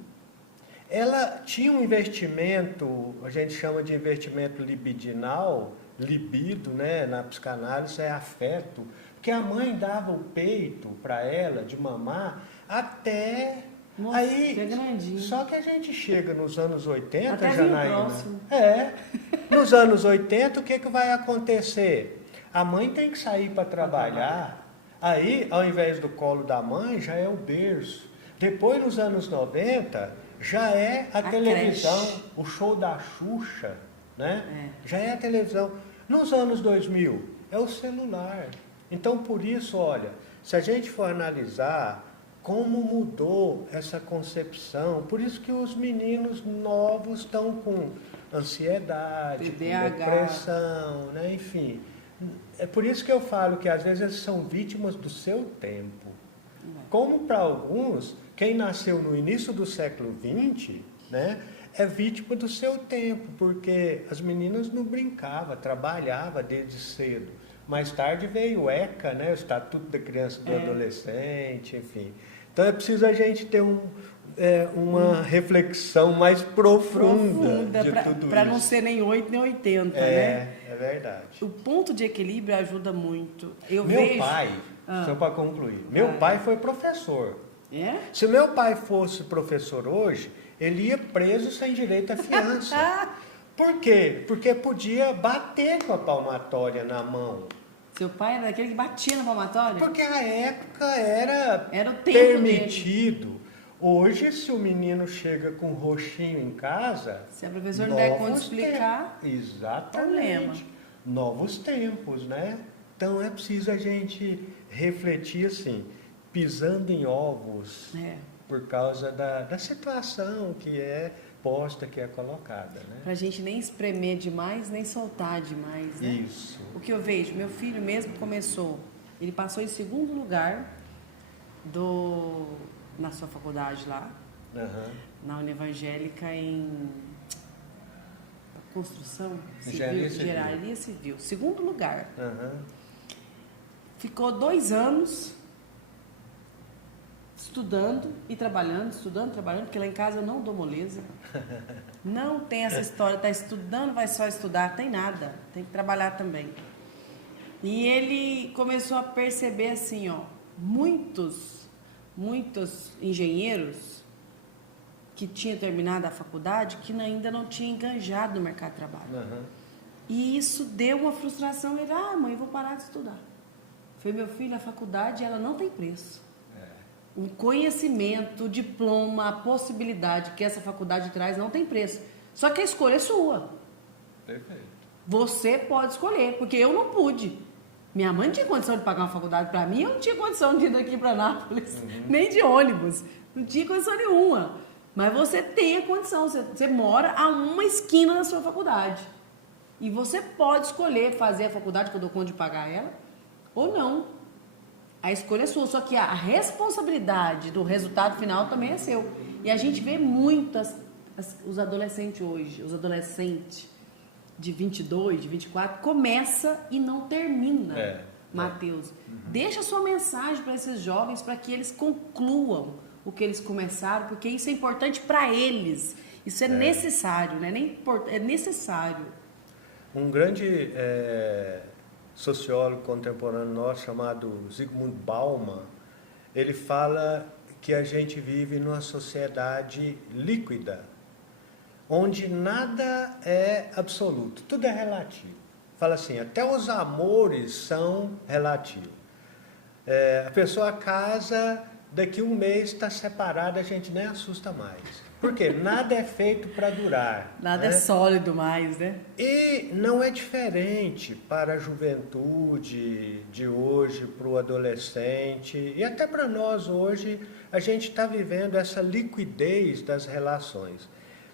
Ela tinha um investimento, a gente chama de investimento libidinal, libido, né? Na psicanálise é afeto, porque a mãe dava o peito para ela de mamar até... Nossa, aí, que grandinho. só que a gente chega nos anos 80, Até Janaína. próximo. Nos anos 80, o que vai acontecer? A mãe tem que sair para trabalhar. Aí, ao invés do colo da mãe, já é o berço. Depois, nos anos 90, já é a televisão, creche. o show da Xuxa, né? Já é a televisão. Nos anos 2000, é o celular. Então, por isso, olha, se a gente for analisar como mudou essa concepção, por isso que os meninos novos estão com ansiedade, com TDAH. depressão, né? Enfim. É por isso que eu falo que às vezes eles são vítimas do seu tempo. Como para alguns, quem nasceu no início do século XX, né, é vítima do seu tempo, porque as meninas não brincavam, trabalhavam desde cedo. Mais tarde veio o ECA, né, o Estatuto da Criança e do Adolescente, enfim. Então é preciso a gente ter uma reflexão mais profunda de tudo isso. Para não ser nem 8 nem 80, né? É verdade. O ponto de equilíbrio ajuda muito. Eu Meu vejo... pai, só para concluir, meu pai foi professor. É? Se meu pai fosse professor hoje, ele ia preso sem direito à fiança. Por quê? Porque podia bater com a palmatória na mão. Seu pai era daquele que batia na palmatória? Porque a época era o tempo permitido. Dele. Hoje, se o menino chega com um roxinho em casa... Se a professora não der conta de explicar... Exatamente. Problema. Novos tempos, né? Então, é preciso a gente refletir assim, pisando em ovos, por causa da situação que é posta, que é colocada, né? Pra gente nem espremer demais, nem soltar demais, né? Isso. O que eu vejo, meu filho mesmo começou, ele passou em segundo lugar na sua faculdade lá, na Uni Evangélica em construção civil, engenharia civil, segundo lugar. Ficou 2 anos estudando e trabalhando, porque lá em casa eu não dou moleza. Não tem essa história, tá estudando, vai só estudar, tem nada, tem que trabalhar também. E ele começou a perceber assim, ó, muitos engenheiros que tinham terminado a faculdade que ainda não tinham enganjado no mercado de trabalho. E isso deu uma frustração. Ele, mãe, eu vou parar de estudar. Falei, meu filho, a faculdade, ela não tem preço. O conhecimento, o diploma, a possibilidade que essa faculdade traz não tem preço. Só que a escolha é sua. Perfeito. Você pode escolher, porque eu não pude. Minha mãe não tinha condição de pagar uma faculdade para mim, eu não tinha condição de ir daqui para Anápolis, nem de ônibus. Não tinha condição nenhuma. Mas você tem a condição, você mora a uma esquina da sua faculdade. E você pode escolher fazer a faculdade, que eu dou conta de pagar ela, ou não. A escolha é sua, só que a responsabilidade do resultado final também é seu. E a gente vê os adolescentes hoje, os adolescentes de 22, de 24, começa e não termina, Mateus. Deixa a sua mensagem para esses jovens, para que eles concluam o que eles começaram, porque isso é importante para eles. Isso é necessário, né? É necessário. Um grande sociólogo contemporâneo nosso, chamado Zygmunt Bauman, ele fala que a gente vive numa sociedade líquida, onde nada é absoluto, tudo é relativo. Fala assim, até os amores são relativos. A pessoa casa, daqui um mês está separada, a gente nem assusta mais. Por quê? Nada é feito para durar. Nada é sólido mais, né? E não é diferente para a juventude de hoje, para o adolescente, e até para nós hoje, a gente está vivendo essa liquidez das relações.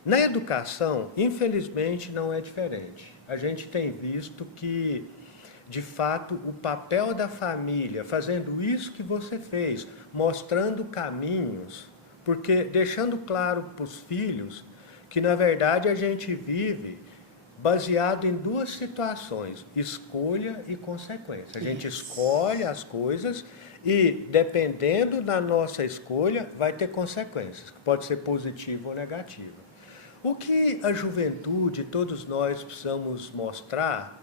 Na educação, infelizmente, não é diferente. A gente tem visto que, de fato, o papel da família, fazendo isso que você fez, mostrando caminhos, porque deixando claro para os filhos que, na verdade, a gente vive baseado em duas situações, escolha e consequência. A gente escolhe as coisas e, dependendo da nossa escolha, vai ter consequências, que pode ser positiva ou negativa. O que a juventude, todos nós precisamos mostrar,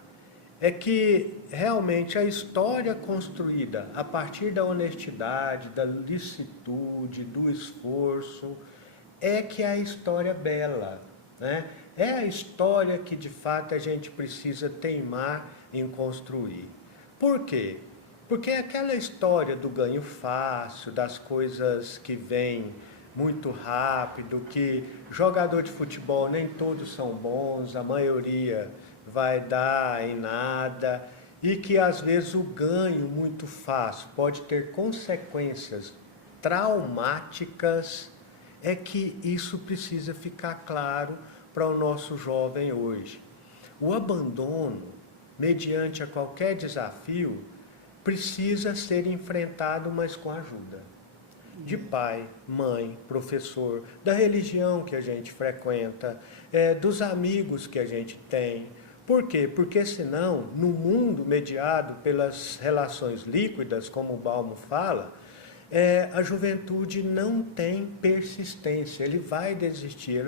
é que realmente a história construída a partir da honestidade, da licitude, do esforço, é que é a história bela, né? É a história que de fato a gente precisa teimar em construir. Por quê? Porque aquela história do ganho fácil, das coisas que vêm muito rápido, que jogador de futebol nem todos são bons, a maioria vai dar em nada, e que às vezes o ganho muito fácil pode ter consequências traumáticas, é que isso precisa ficar claro para o nosso jovem hoje. O abandono, mediante a qualquer desafio, precisa ser enfrentado, mas com ajuda de pai, mãe, professor, da religião que a gente frequenta, dos amigos que a gente tem. Por quê? Porque senão, no mundo mediado pelas relações líquidas, como o Balmo fala, a juventude não tem persistência, ele vai desistir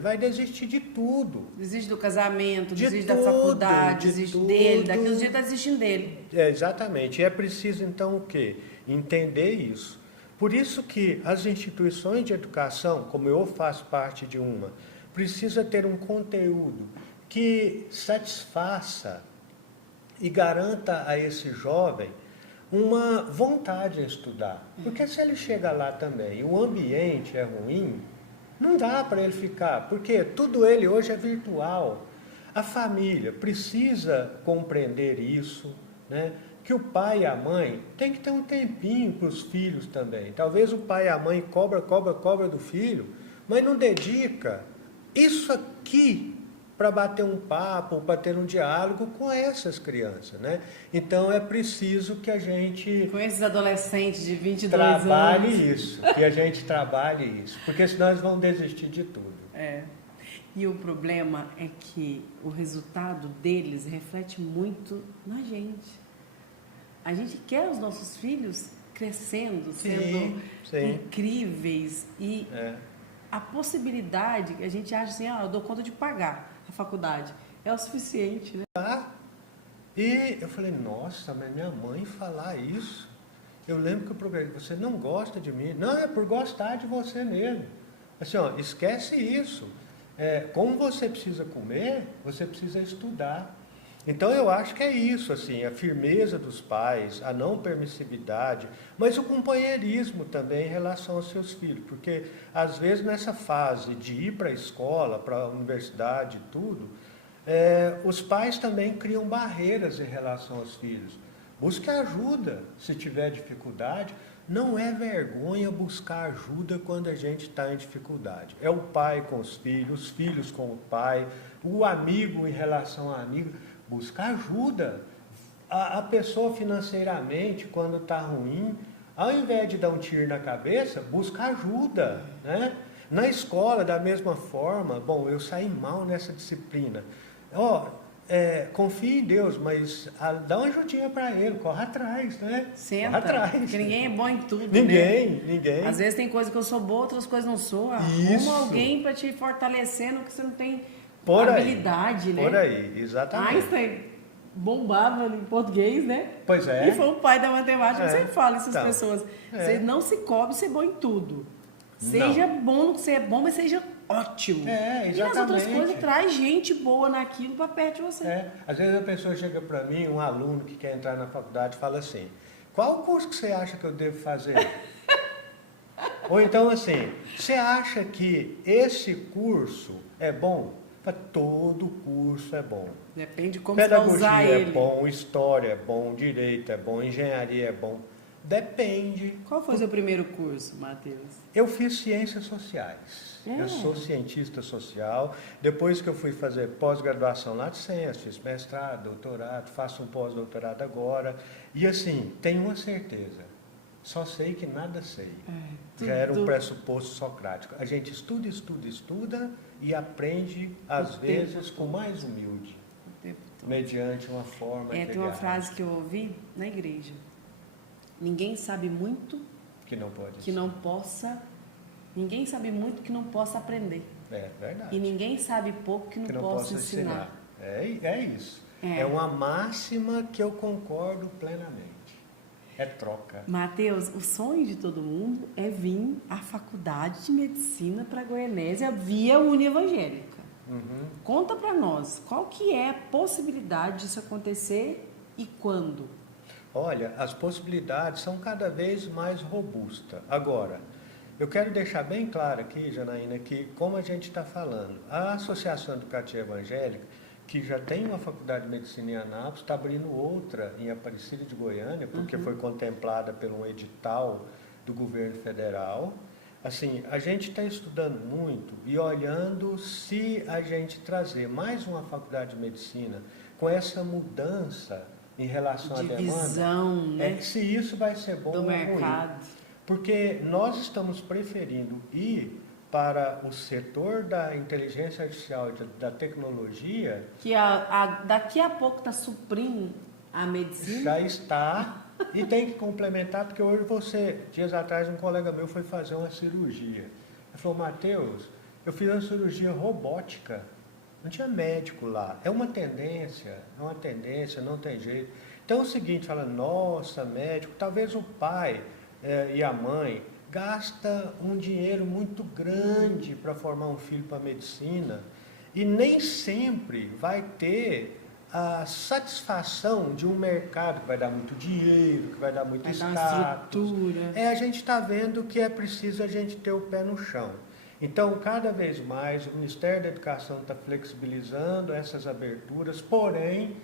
de tudo. Desiste do casamento, desiste da faculdade, desiste dele, daquilo que ele está desistindo dele. Exatamente, e é preciso então o quê? Entender isso. Por isso que as instituições de educação, como eu faço parte de uma, precisa ter um conteúdo que satisfaça e garanta a esse jovem uma vontade em estudar. Porque se ele chega lá também e o ambiente é ruim, não dá para ele ficar, porque tudo ele hoje é virtual. A família precisa compreender isso, né? Que o pai e a mãe tem que ter um tempinho para os filhos também. Talvez o pai e a mãe cobra do filho, mas não dedica isso aqui para bater um papo, para ter um diálogo com essas crianças, né? Então é preciso que a gente com esses adolescentes de 22 trabalhe anos. isso, que a gente trabalhe isso, porque senão eles vão desistir de tudo. E o problema é que o resultado deles reflete muito na gente. A gente quer os nossos filhos crescendo, sendo incríveis, e a possibilidade que a gente acha assim, eu dou conta de pagar a faculdade, é o suficiente, né? E eu falei, nossa, mas minha mãe falar isso, eu lembro que eu programei, você não gosta de mim, não, é por gostar de você mesmo. Assim, esquece isso. Como você precisa comer, você precisa estudar. Então eu acho que é isso, assim, a firmeza dos pais, a não permissividade, mas o companheirismo também em relação aos seus filhos, porque às vezes nessa fase de ir para a escola, para a universidade e tudo, os pais também criam barreiras em relação aos filhos. Busque ajuda se tiver dificuldade. Não é vergonha buscar ajuda quando a gente está em dificuldade. É o pai com os filhos com o pai, o amigo em relação ao amigo. Buscar ajuda. A pessoa financeiramente, quando está ruim, ao invés de dar um tiro na cabeça, busca ajuda, né? Na escola, da mesma forma, bom, eu saí mal nessa disciplina. Confie em Deus, mas dá uma ajudinha para ele, corre atrás, né? Senta, corre atrás. Porque ninguém é bom em tudo, Ninguém. Às vezes tem coisa que eu sou boa, outras coisas não sou. Arruma alguém para te fortalecer no que você não tem habilidade, né? Por aí, exatamente. Einstein bombava em português, né? Pois é. E foi o pai da matemática. Você fala isso às Então, pessoas. Você não se cobre ser bom em tudo. Seja bom no que você é bom, mas seja ótimo. Exatamente. E as outras coisas traz gente boa naquilo para perto de você. Às vezes a pessoa chega para mim, um aluno que quer entrar na faculdade, fala assim, qual o curso que você acha que eu devo fazer? Ou então assim, você acha que esse curso é bom? Todo curso é bom. Depende de como você vai usar ele. Pedagogia é bom, história é bom, direito é bom, engenharia é bom. Depende. Qual foi o seu primeiro curso, Matheus? Eu fiz ciências sociais. Eu sou cientista social. Depois que eu fui fazer pós-graduação lá de ciências, fiz mestrado, doutorado, faço um pós-doutorado agora. E assim, tenho uma certeza. Só sei que nada sei. Já era um pressuposto socrático. A gente estuda e aprende, às vezes, com mais humilde. mediante uma forma de Tem uma frase que eu ouvi na igreja. Ninguém sabe muito que não pode que não possa. Ninguém sabe muito que não possa aprender. É verdade. E ninguém sabe pouco que não possa ensinar. É isso. É uma máxima que eu concordo plenamente. É troca. Mateus, o sonho de todo mundo é vir à faculdade de medicina para Goianésia via Unievangélica. Conta para nós, qual que é a possibilidade disso acontecer e quando? Olha, as possibilidades são cada vez mais robustas. Agora, eu quero deixar bem claro aqui, Janaína, que como a gente está falando, a Associação Educativa Evangélica, que já tem uma faculdade de medicina em Anápolis, está abrindo outra em Aparecida de Goiânia, porque foi contemplada por um edital do governo federal. Assim, a gente está estudando muito e olhando se a gente trazer mais uma faculdade de medicina com essa mudança em relação à demanda, visão, né? se isso vai ser bom do ou mercado. ruim. Porque nós estamos preferindo ir para o setor da inteligência artificial e da tecnologia. Que daqui a pouco está suprindo a medicina. Já está e tem que complementar, porque hoje dias atrás um colega meu foi fazer uma cirurgia. Ele falou, Mateus, eu fiz uma cirurgia robótica, não tinha médico lá. É uma tendência, não tem jeito. Então é o seguinte, fala, nossa, médico, talvez o pai e a mãe gasta um dinheiro muito grande para formar um filho para a medicina e nem sempre vai ter a satisfação de um mercado que vai dar muito dinheiro, que vai dar muito status. A gente está vendo que é preciso a gente ter o pé no chão. Então, cada vez mais, o Ministério da Educação está flexibilizando essas aberturas, porém,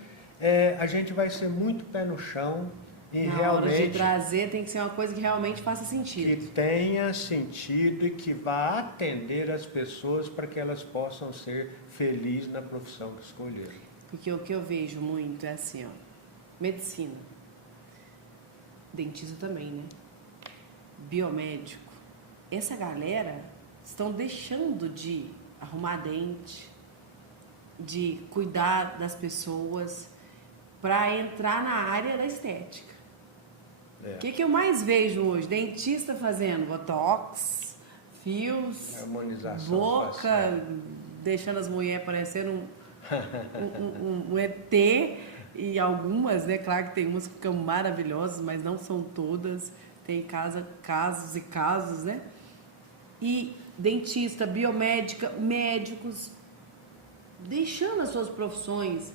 a gente vai ser muito pé no chão. E na realmente, hora de trazer tem que ser uma coisa que realmente faça sentido. Que tenha sentido e que vá atender as pessoas para que elas possam ser felizes na profissão que escolheram. Porque o que eu vejo muito é assim, ó, medicina, dentista também, né? Biomédico. Essa galera estão deixando de arrumar dente, de cuidar das pessoas para entrar na área da estética. O que eu mais vejo hoje? Dentista fazendo botox, fios, harmonização boca, facial, deixando as mulheres parecendo um ET, e algumas, né? Claro que tem umas que ficam maravilhosas, mas não são todas. Tem casos e casos, né? E dentista, biomédica, médicos, deixando as suas profissões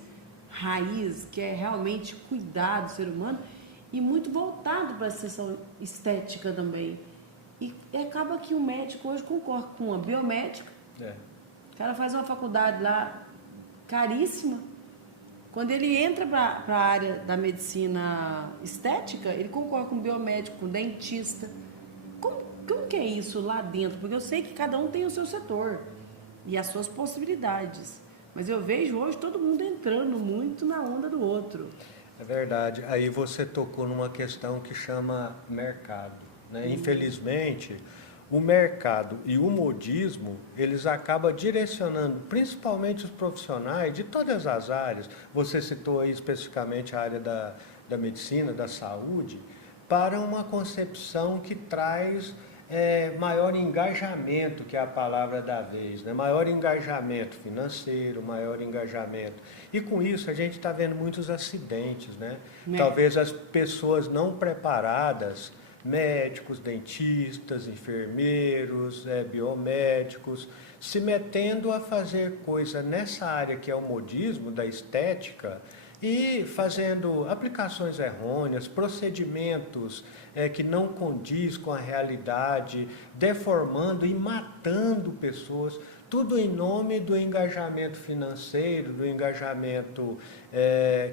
raiz, que é realmente cuidar do ser humano, e muito voltado para a seção estética também. E acaba que o médico hoje concorre com a biomédica. O cara faz uma faculdade lá caríssima. Quando ele entra para a área da medicina estética, ele concorre com biomédico, com dentista. Como que é isso lá dentro? Porque eu sei que cada um tem o seu setor e as suas possibilidades. Mas eu vejo hoje todo mundo entrando muito na onda do outro. É verdade. Aí você tocou numa questão que chama mercado, né? Infelizmente, o mercado e o modismo, eles acabam direcionando principalmente os profissionais de todas as áreas. Você citou aí especificamente a área da medicina, da saúde, para uma concepção que traz maior engajamento, que é a palavra da vez, né? Maior engajamento financeiro, maior engajamento. E com isso a gente está vendo muitos acidentes, né? Talvez as pessoas não preparadas, médicos, dentistas, enfermeiros, biomédicos, se metendo a fazer coisa nessa área que é o modismo, da estética, e fazendo aplicações errôneas, procedimentos que não condiz com a realidade, deformando e matando pessoas, tudo em nome do engajamento financeiro, do engajamento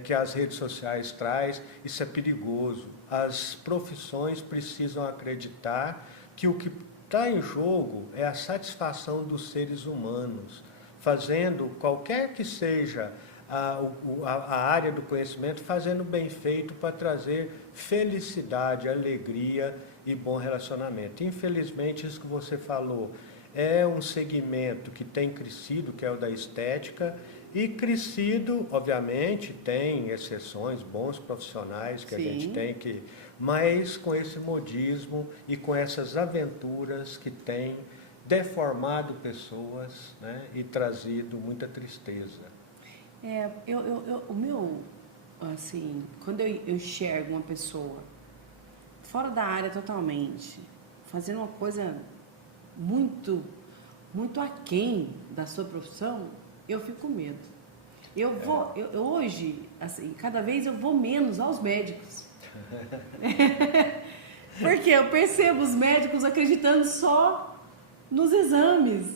que as redes sociais traz. Isso é perigoso. As profissões precisam acreditar que o que está em jogo é a satisfação dos seres humanos, fazendo qualquer que seja a área do conhecimento, fazendo bem feito para trazer felicidade, alegria e bom relacionamento. Infelizmente, isso que você falou é um segmento que tem crescido, que é o da estética, e crescido, obviamente, tem exceções, bons profissionais que a gente tem que, mas com esse modismo e com essas aventuras que tem deformado pessoas, né, e trazido muita tristeza. O meu, assim, quando eu enxergo uma pessoa fora da área totalmente, fazendo uma coisa muito, muito aquém da sua profissão, eu fico com medo. Eu hoje, assim, cada vez eu vou menos aos médicos. Porque eu percebo os médicos acreditando só nos exames.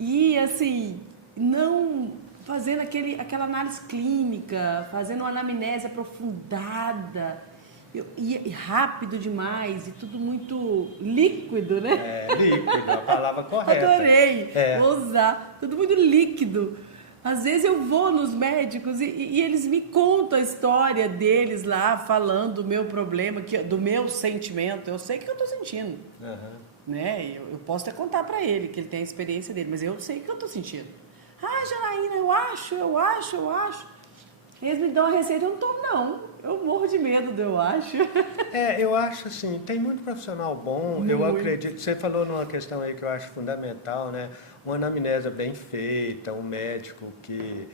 E, assim, não fazendo aquela análise clínica, fazendo uma anamnese aprofundada. E rápido demais, e tudo muito líquido, né? Líquido, a palavra correta. Adorei usar, tudo muito líquido. Às vezes eu vou nos médicos e eles me contam a história deles lá, falando do meu problema, do meu sentimento. Eu sei o que eu estou sentindo. Né? Eu posso até contar para ele, que ele tem a experiência dele, mas eu sei o que eu estou sentindo. Ah, Janaína, eu acho. Eles me dão a receita, eu não tomo, não. Eu morro de medo eu acho. Eu acho assim, tem muito profissional bom, muito. Eu acredito, você falou numa questão aí que eu acho fundamental, né? Uma anamnese bem feita, um médico que,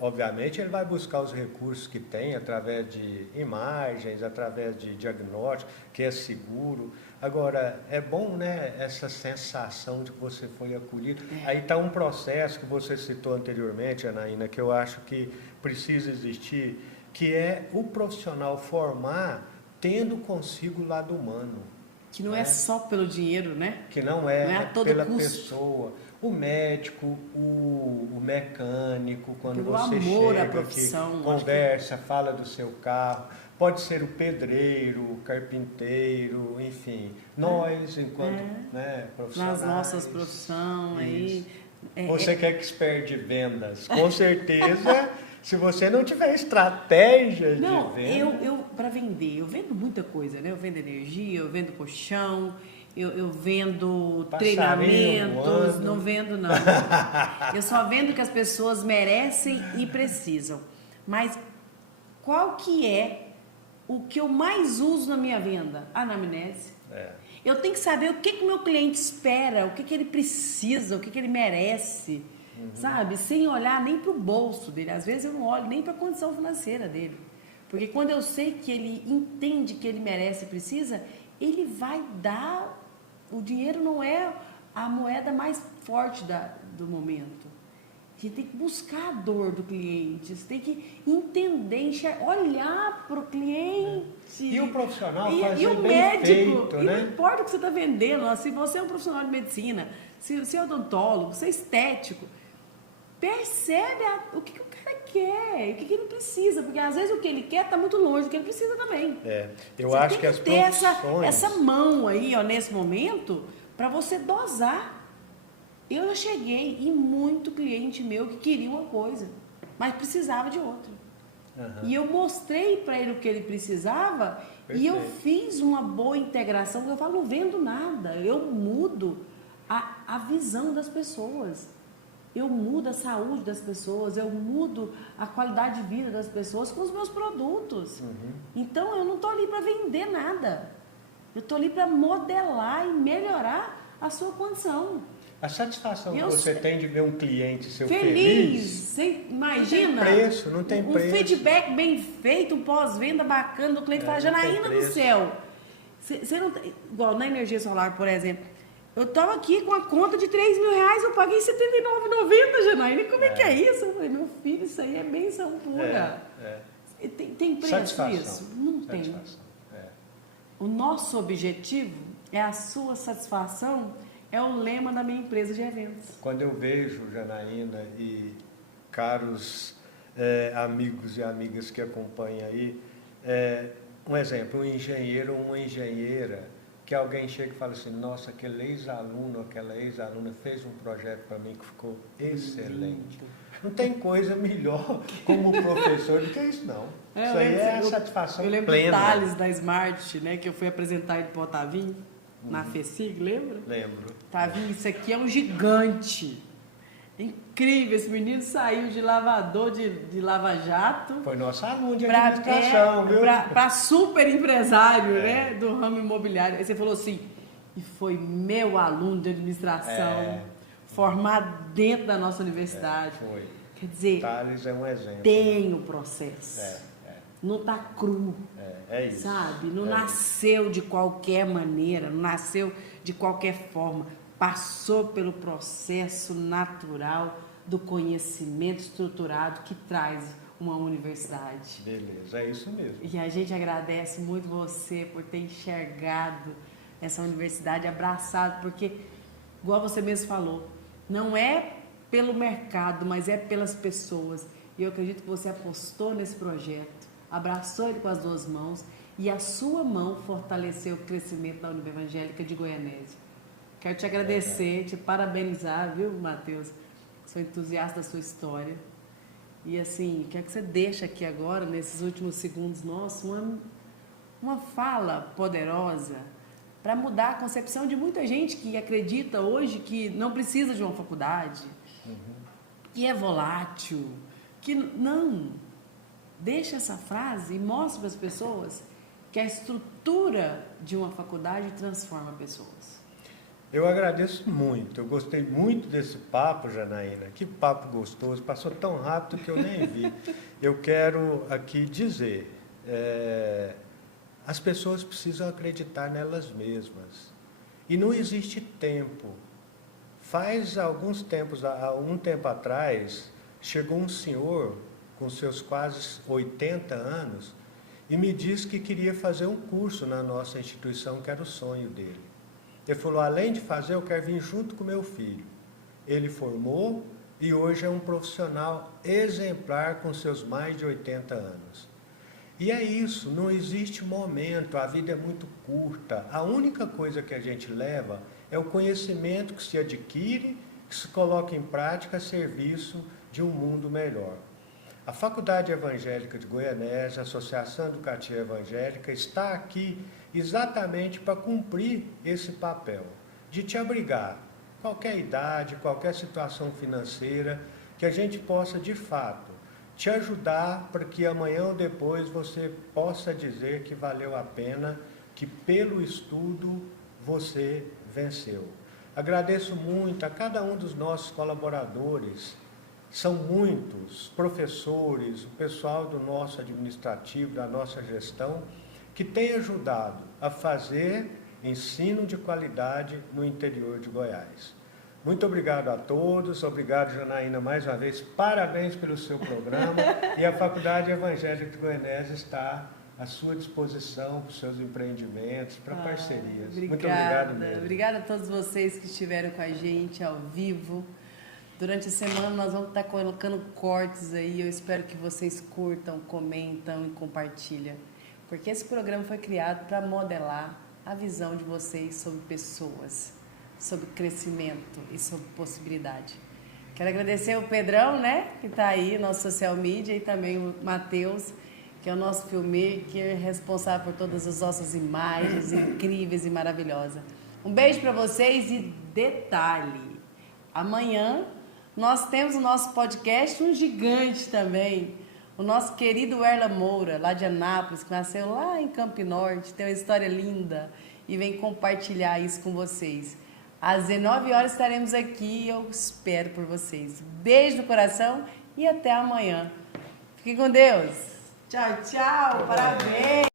obviamente, ele vai buscar os recursos que tem através de imagens, através de diagnóstico, que é seguro. Agora, é bom, né, essa sensação de que você foi acolhido. Aí está um processo que você citou anteriormente, Anaína, que eu acho que precisa existir, que é o profissional formar tendo consigo o lado humano. Que não é só pelo dinheiro, né? Que não é a todo pela custo. pessoa. O médico, o mecânico, quando pelo você amor à chega profissão, aqui, conversa, fala do seu carro. Pode ser o pedreiro, o carpinteiro, enfim. Nós, enquanto profissionais. Nas nossas profissões aí. Você que é expert de vendas, com certeza... Se você não tiver estratégia de venda... eu para vender, eu vendo muita coisa, né? Eu vendo energia, eu vendo colchão, eu vendo treinamentos, não vendo não. Eu só vendo que as pessoas merecem e precisam. Mas qual que é o que eu mais uso na minha venda? A anamnese. Eu tenho que saber o que o meu cliente espera, o que ele precisa, o que ele merece. Sabe? Sem olhar nem para o bolso dele. Às vezes eu não olho nem para a condição financeira dele. Porque quando eu sei que ele entende que ele merece e precisa, ele vai dar... O dinheiro não é a moeda mais forte do momento. A gente tem que buscar a dor do cliente. Você tem que entender, olhar para o cliente. E o profissional fazer e o bem médico, feito, né? Não importa o que você está vendendo. Se você é um profissional de medicina, se você é odontólogo, se é estético... Percebe o que o cara quer, o que ele precisa, porque às vezes o que ele quer está muito longe do que ele precisa também. Eu acho que as profissões... ter essa mão aí, nesse momento, para você dosar. Eu já cheguei em muito cliente meu que queria uma coisa, mas precisava de outra. E eu mostrei para ele o que ele precisava. Perfeito. E eu fiz uma boa integração. Eu falo, não vendo nada, eu mudo a visão das pessoas. Eu mudo a saúde das pessoas, eu mudo a qualidade de vida das pessoas com os meus produtos. Então, eu não estou ali para vender nada. Eu estou ali para modelar e melhorar a sua condição. A satisfação que você tem de ver um cliente seu feliz. Você imagina? Não tem preço. Um feedback bem feito, um pós-venda bacana, do cliente fala, Janaína do céu. Você não tem... Igual na energia solar, por exemplo. Eu estava aqui com a conta de R$3.000, eu paguei R$79,90, Janaína. Como é que é isso? Eu falei, meu filho, isso aí é benção pura. Tem preço isso? Não tem. O nosso objetivo é a sua satisfação, é o lema da minha empresa de eventos. Quando eu vejo, Janaína, e caros amigos e amigas que acompanham aí, um exemplo, um engenheiro ou uma engenheira, que alguém chega e fala assim, nossa, aquele ex-aluno, aquela ex-aluna fez um projeto para mim que ficou excelente. Não tem coisa melhor como professor do que isso, não. Isso aí é a satisfação plena. Eu lembro do Thales da Smart, né, que eu fui apresentar ele para o Otavim, na FECIG, lembra? Lembro. Tavinho, isso aqui é um gigante. Incrível, esse menino saiu de lavador de lava-jato. Foi nosso aluno de administração, viu? Para super empresário, né, do ramo imobiliário. Aí você falou assim, e foi meu aluno de administração, formado dentro da nossa universidade. Foi. Quer dizer, Thales é um exemplo. tem o processo. Não tá cru. É isso. Sabe? Não nasceu de qualquer maneira, não nasceu de qualquer forma. Passou pelo processo natural do conhecimento estruturado que traz uma universidade. Beleza, é isso mesmo. E a gente agradece muito você por ter enxergado essa universidade, abraçado, porque, igual você mesmo falou, não é pelo mercado, mas é pelas pessoas. E eu acredito que você apostou nesse projeto, abraçou ele com as duas mãos e a sua mão fortaleceu o crescimento da Universidade Evangélica de Goianésia. Quero te agradecer, te parabenizar, viu, Matheus? Sou entusiasta da sua história. E assim, quero que você deixe aqui agora, nesses últimos segundos nossos, uma fala poderosa para mudar a concepção de muita gente que acredita hoje que não precisa de uma faculdade, que é volátil, que não. Deixa essa frase e mostra para as pessoas que a estrutura de uma faculdade transforma pessoas. Eu agradeço muito, eu gostei muito desse papo, Janaína. Que papo gostoso, passou tão rápido que eu nem vi. Eu quero aqui dizer, as pessoas precisam acreditar nelas mesmas. E não existe tempo. Faz há um tempo atrás, chegou um senhor com seus quase 80 anos e me disse que queria fazer um curso na nossa instituição, que era o sonho dele. Ele falou, além de fazer, eu quero vir junto com meu filho. Ele formou e hoje é um profissional exemplar com seus mais de 80 anos. E é isso, não existe momento, a vida é muito curta. A única coisa que a gente leva é o conhecimento que se adquire, que se coloca em prática a serviço de um mundo melhor. A Faculdade Evangélica de Goianésia, a Associação Educativa Evangélica, está aqui exatamente para cumprir esse papel, de te abrigar, qualquer idade, qualquer situação financeira, que a gente possa, de fato, te ajudar para que amanhã ou depois você possa dizer que valeu a pena, que pelo estudo você venceu. Agradeço muito a cada um dos nossos colaboradores, são muitos professores, o pessoal do nosso administrativo, da nossa gestão, que tem ajudado a fazer ensino de qualidade no interior de Goiás. Muito obrigado a todos, obrigado, Janaína, mais uma vez, parabéns pelo seu programa e a Faculdade Evangélica de Goianésia está à sua disposição para os seus empreendimentos, para parcerias. Obrigada. Muito obrigado mesmo. Obrigada a todos vocês que estiveram com a gente ao vivo. Durante a semana nós vamos estar colocando cortes aí, eu espero que vocês curtam, comentam e compartilhem. Porque esse programa foi criado para modelar a visão de vocês sobre pessoas, sobre crescimento e sobre possibilidade. Quero agradecer o Pedrão, né, que está aí, nosso social media, e também o Matheus, que é o nosso filmmaker, responsável por todas as nossas imagens incríveis e maravilhosas. Um beijo para vocês e detalhe, amanhã nós temos o nosso podcast, um gigante também, o nosso querido Erla Moura, lá de Anápolis, que nasceu lá em Campo Norte, tem uma história linda e vem compartilhar isso com vocês. Às 19 horas estaremos aqui e eu espero por vocês. Beijo no coração e até amanhã. Fiquem com Deus. Tchau, tchau. Parabéns.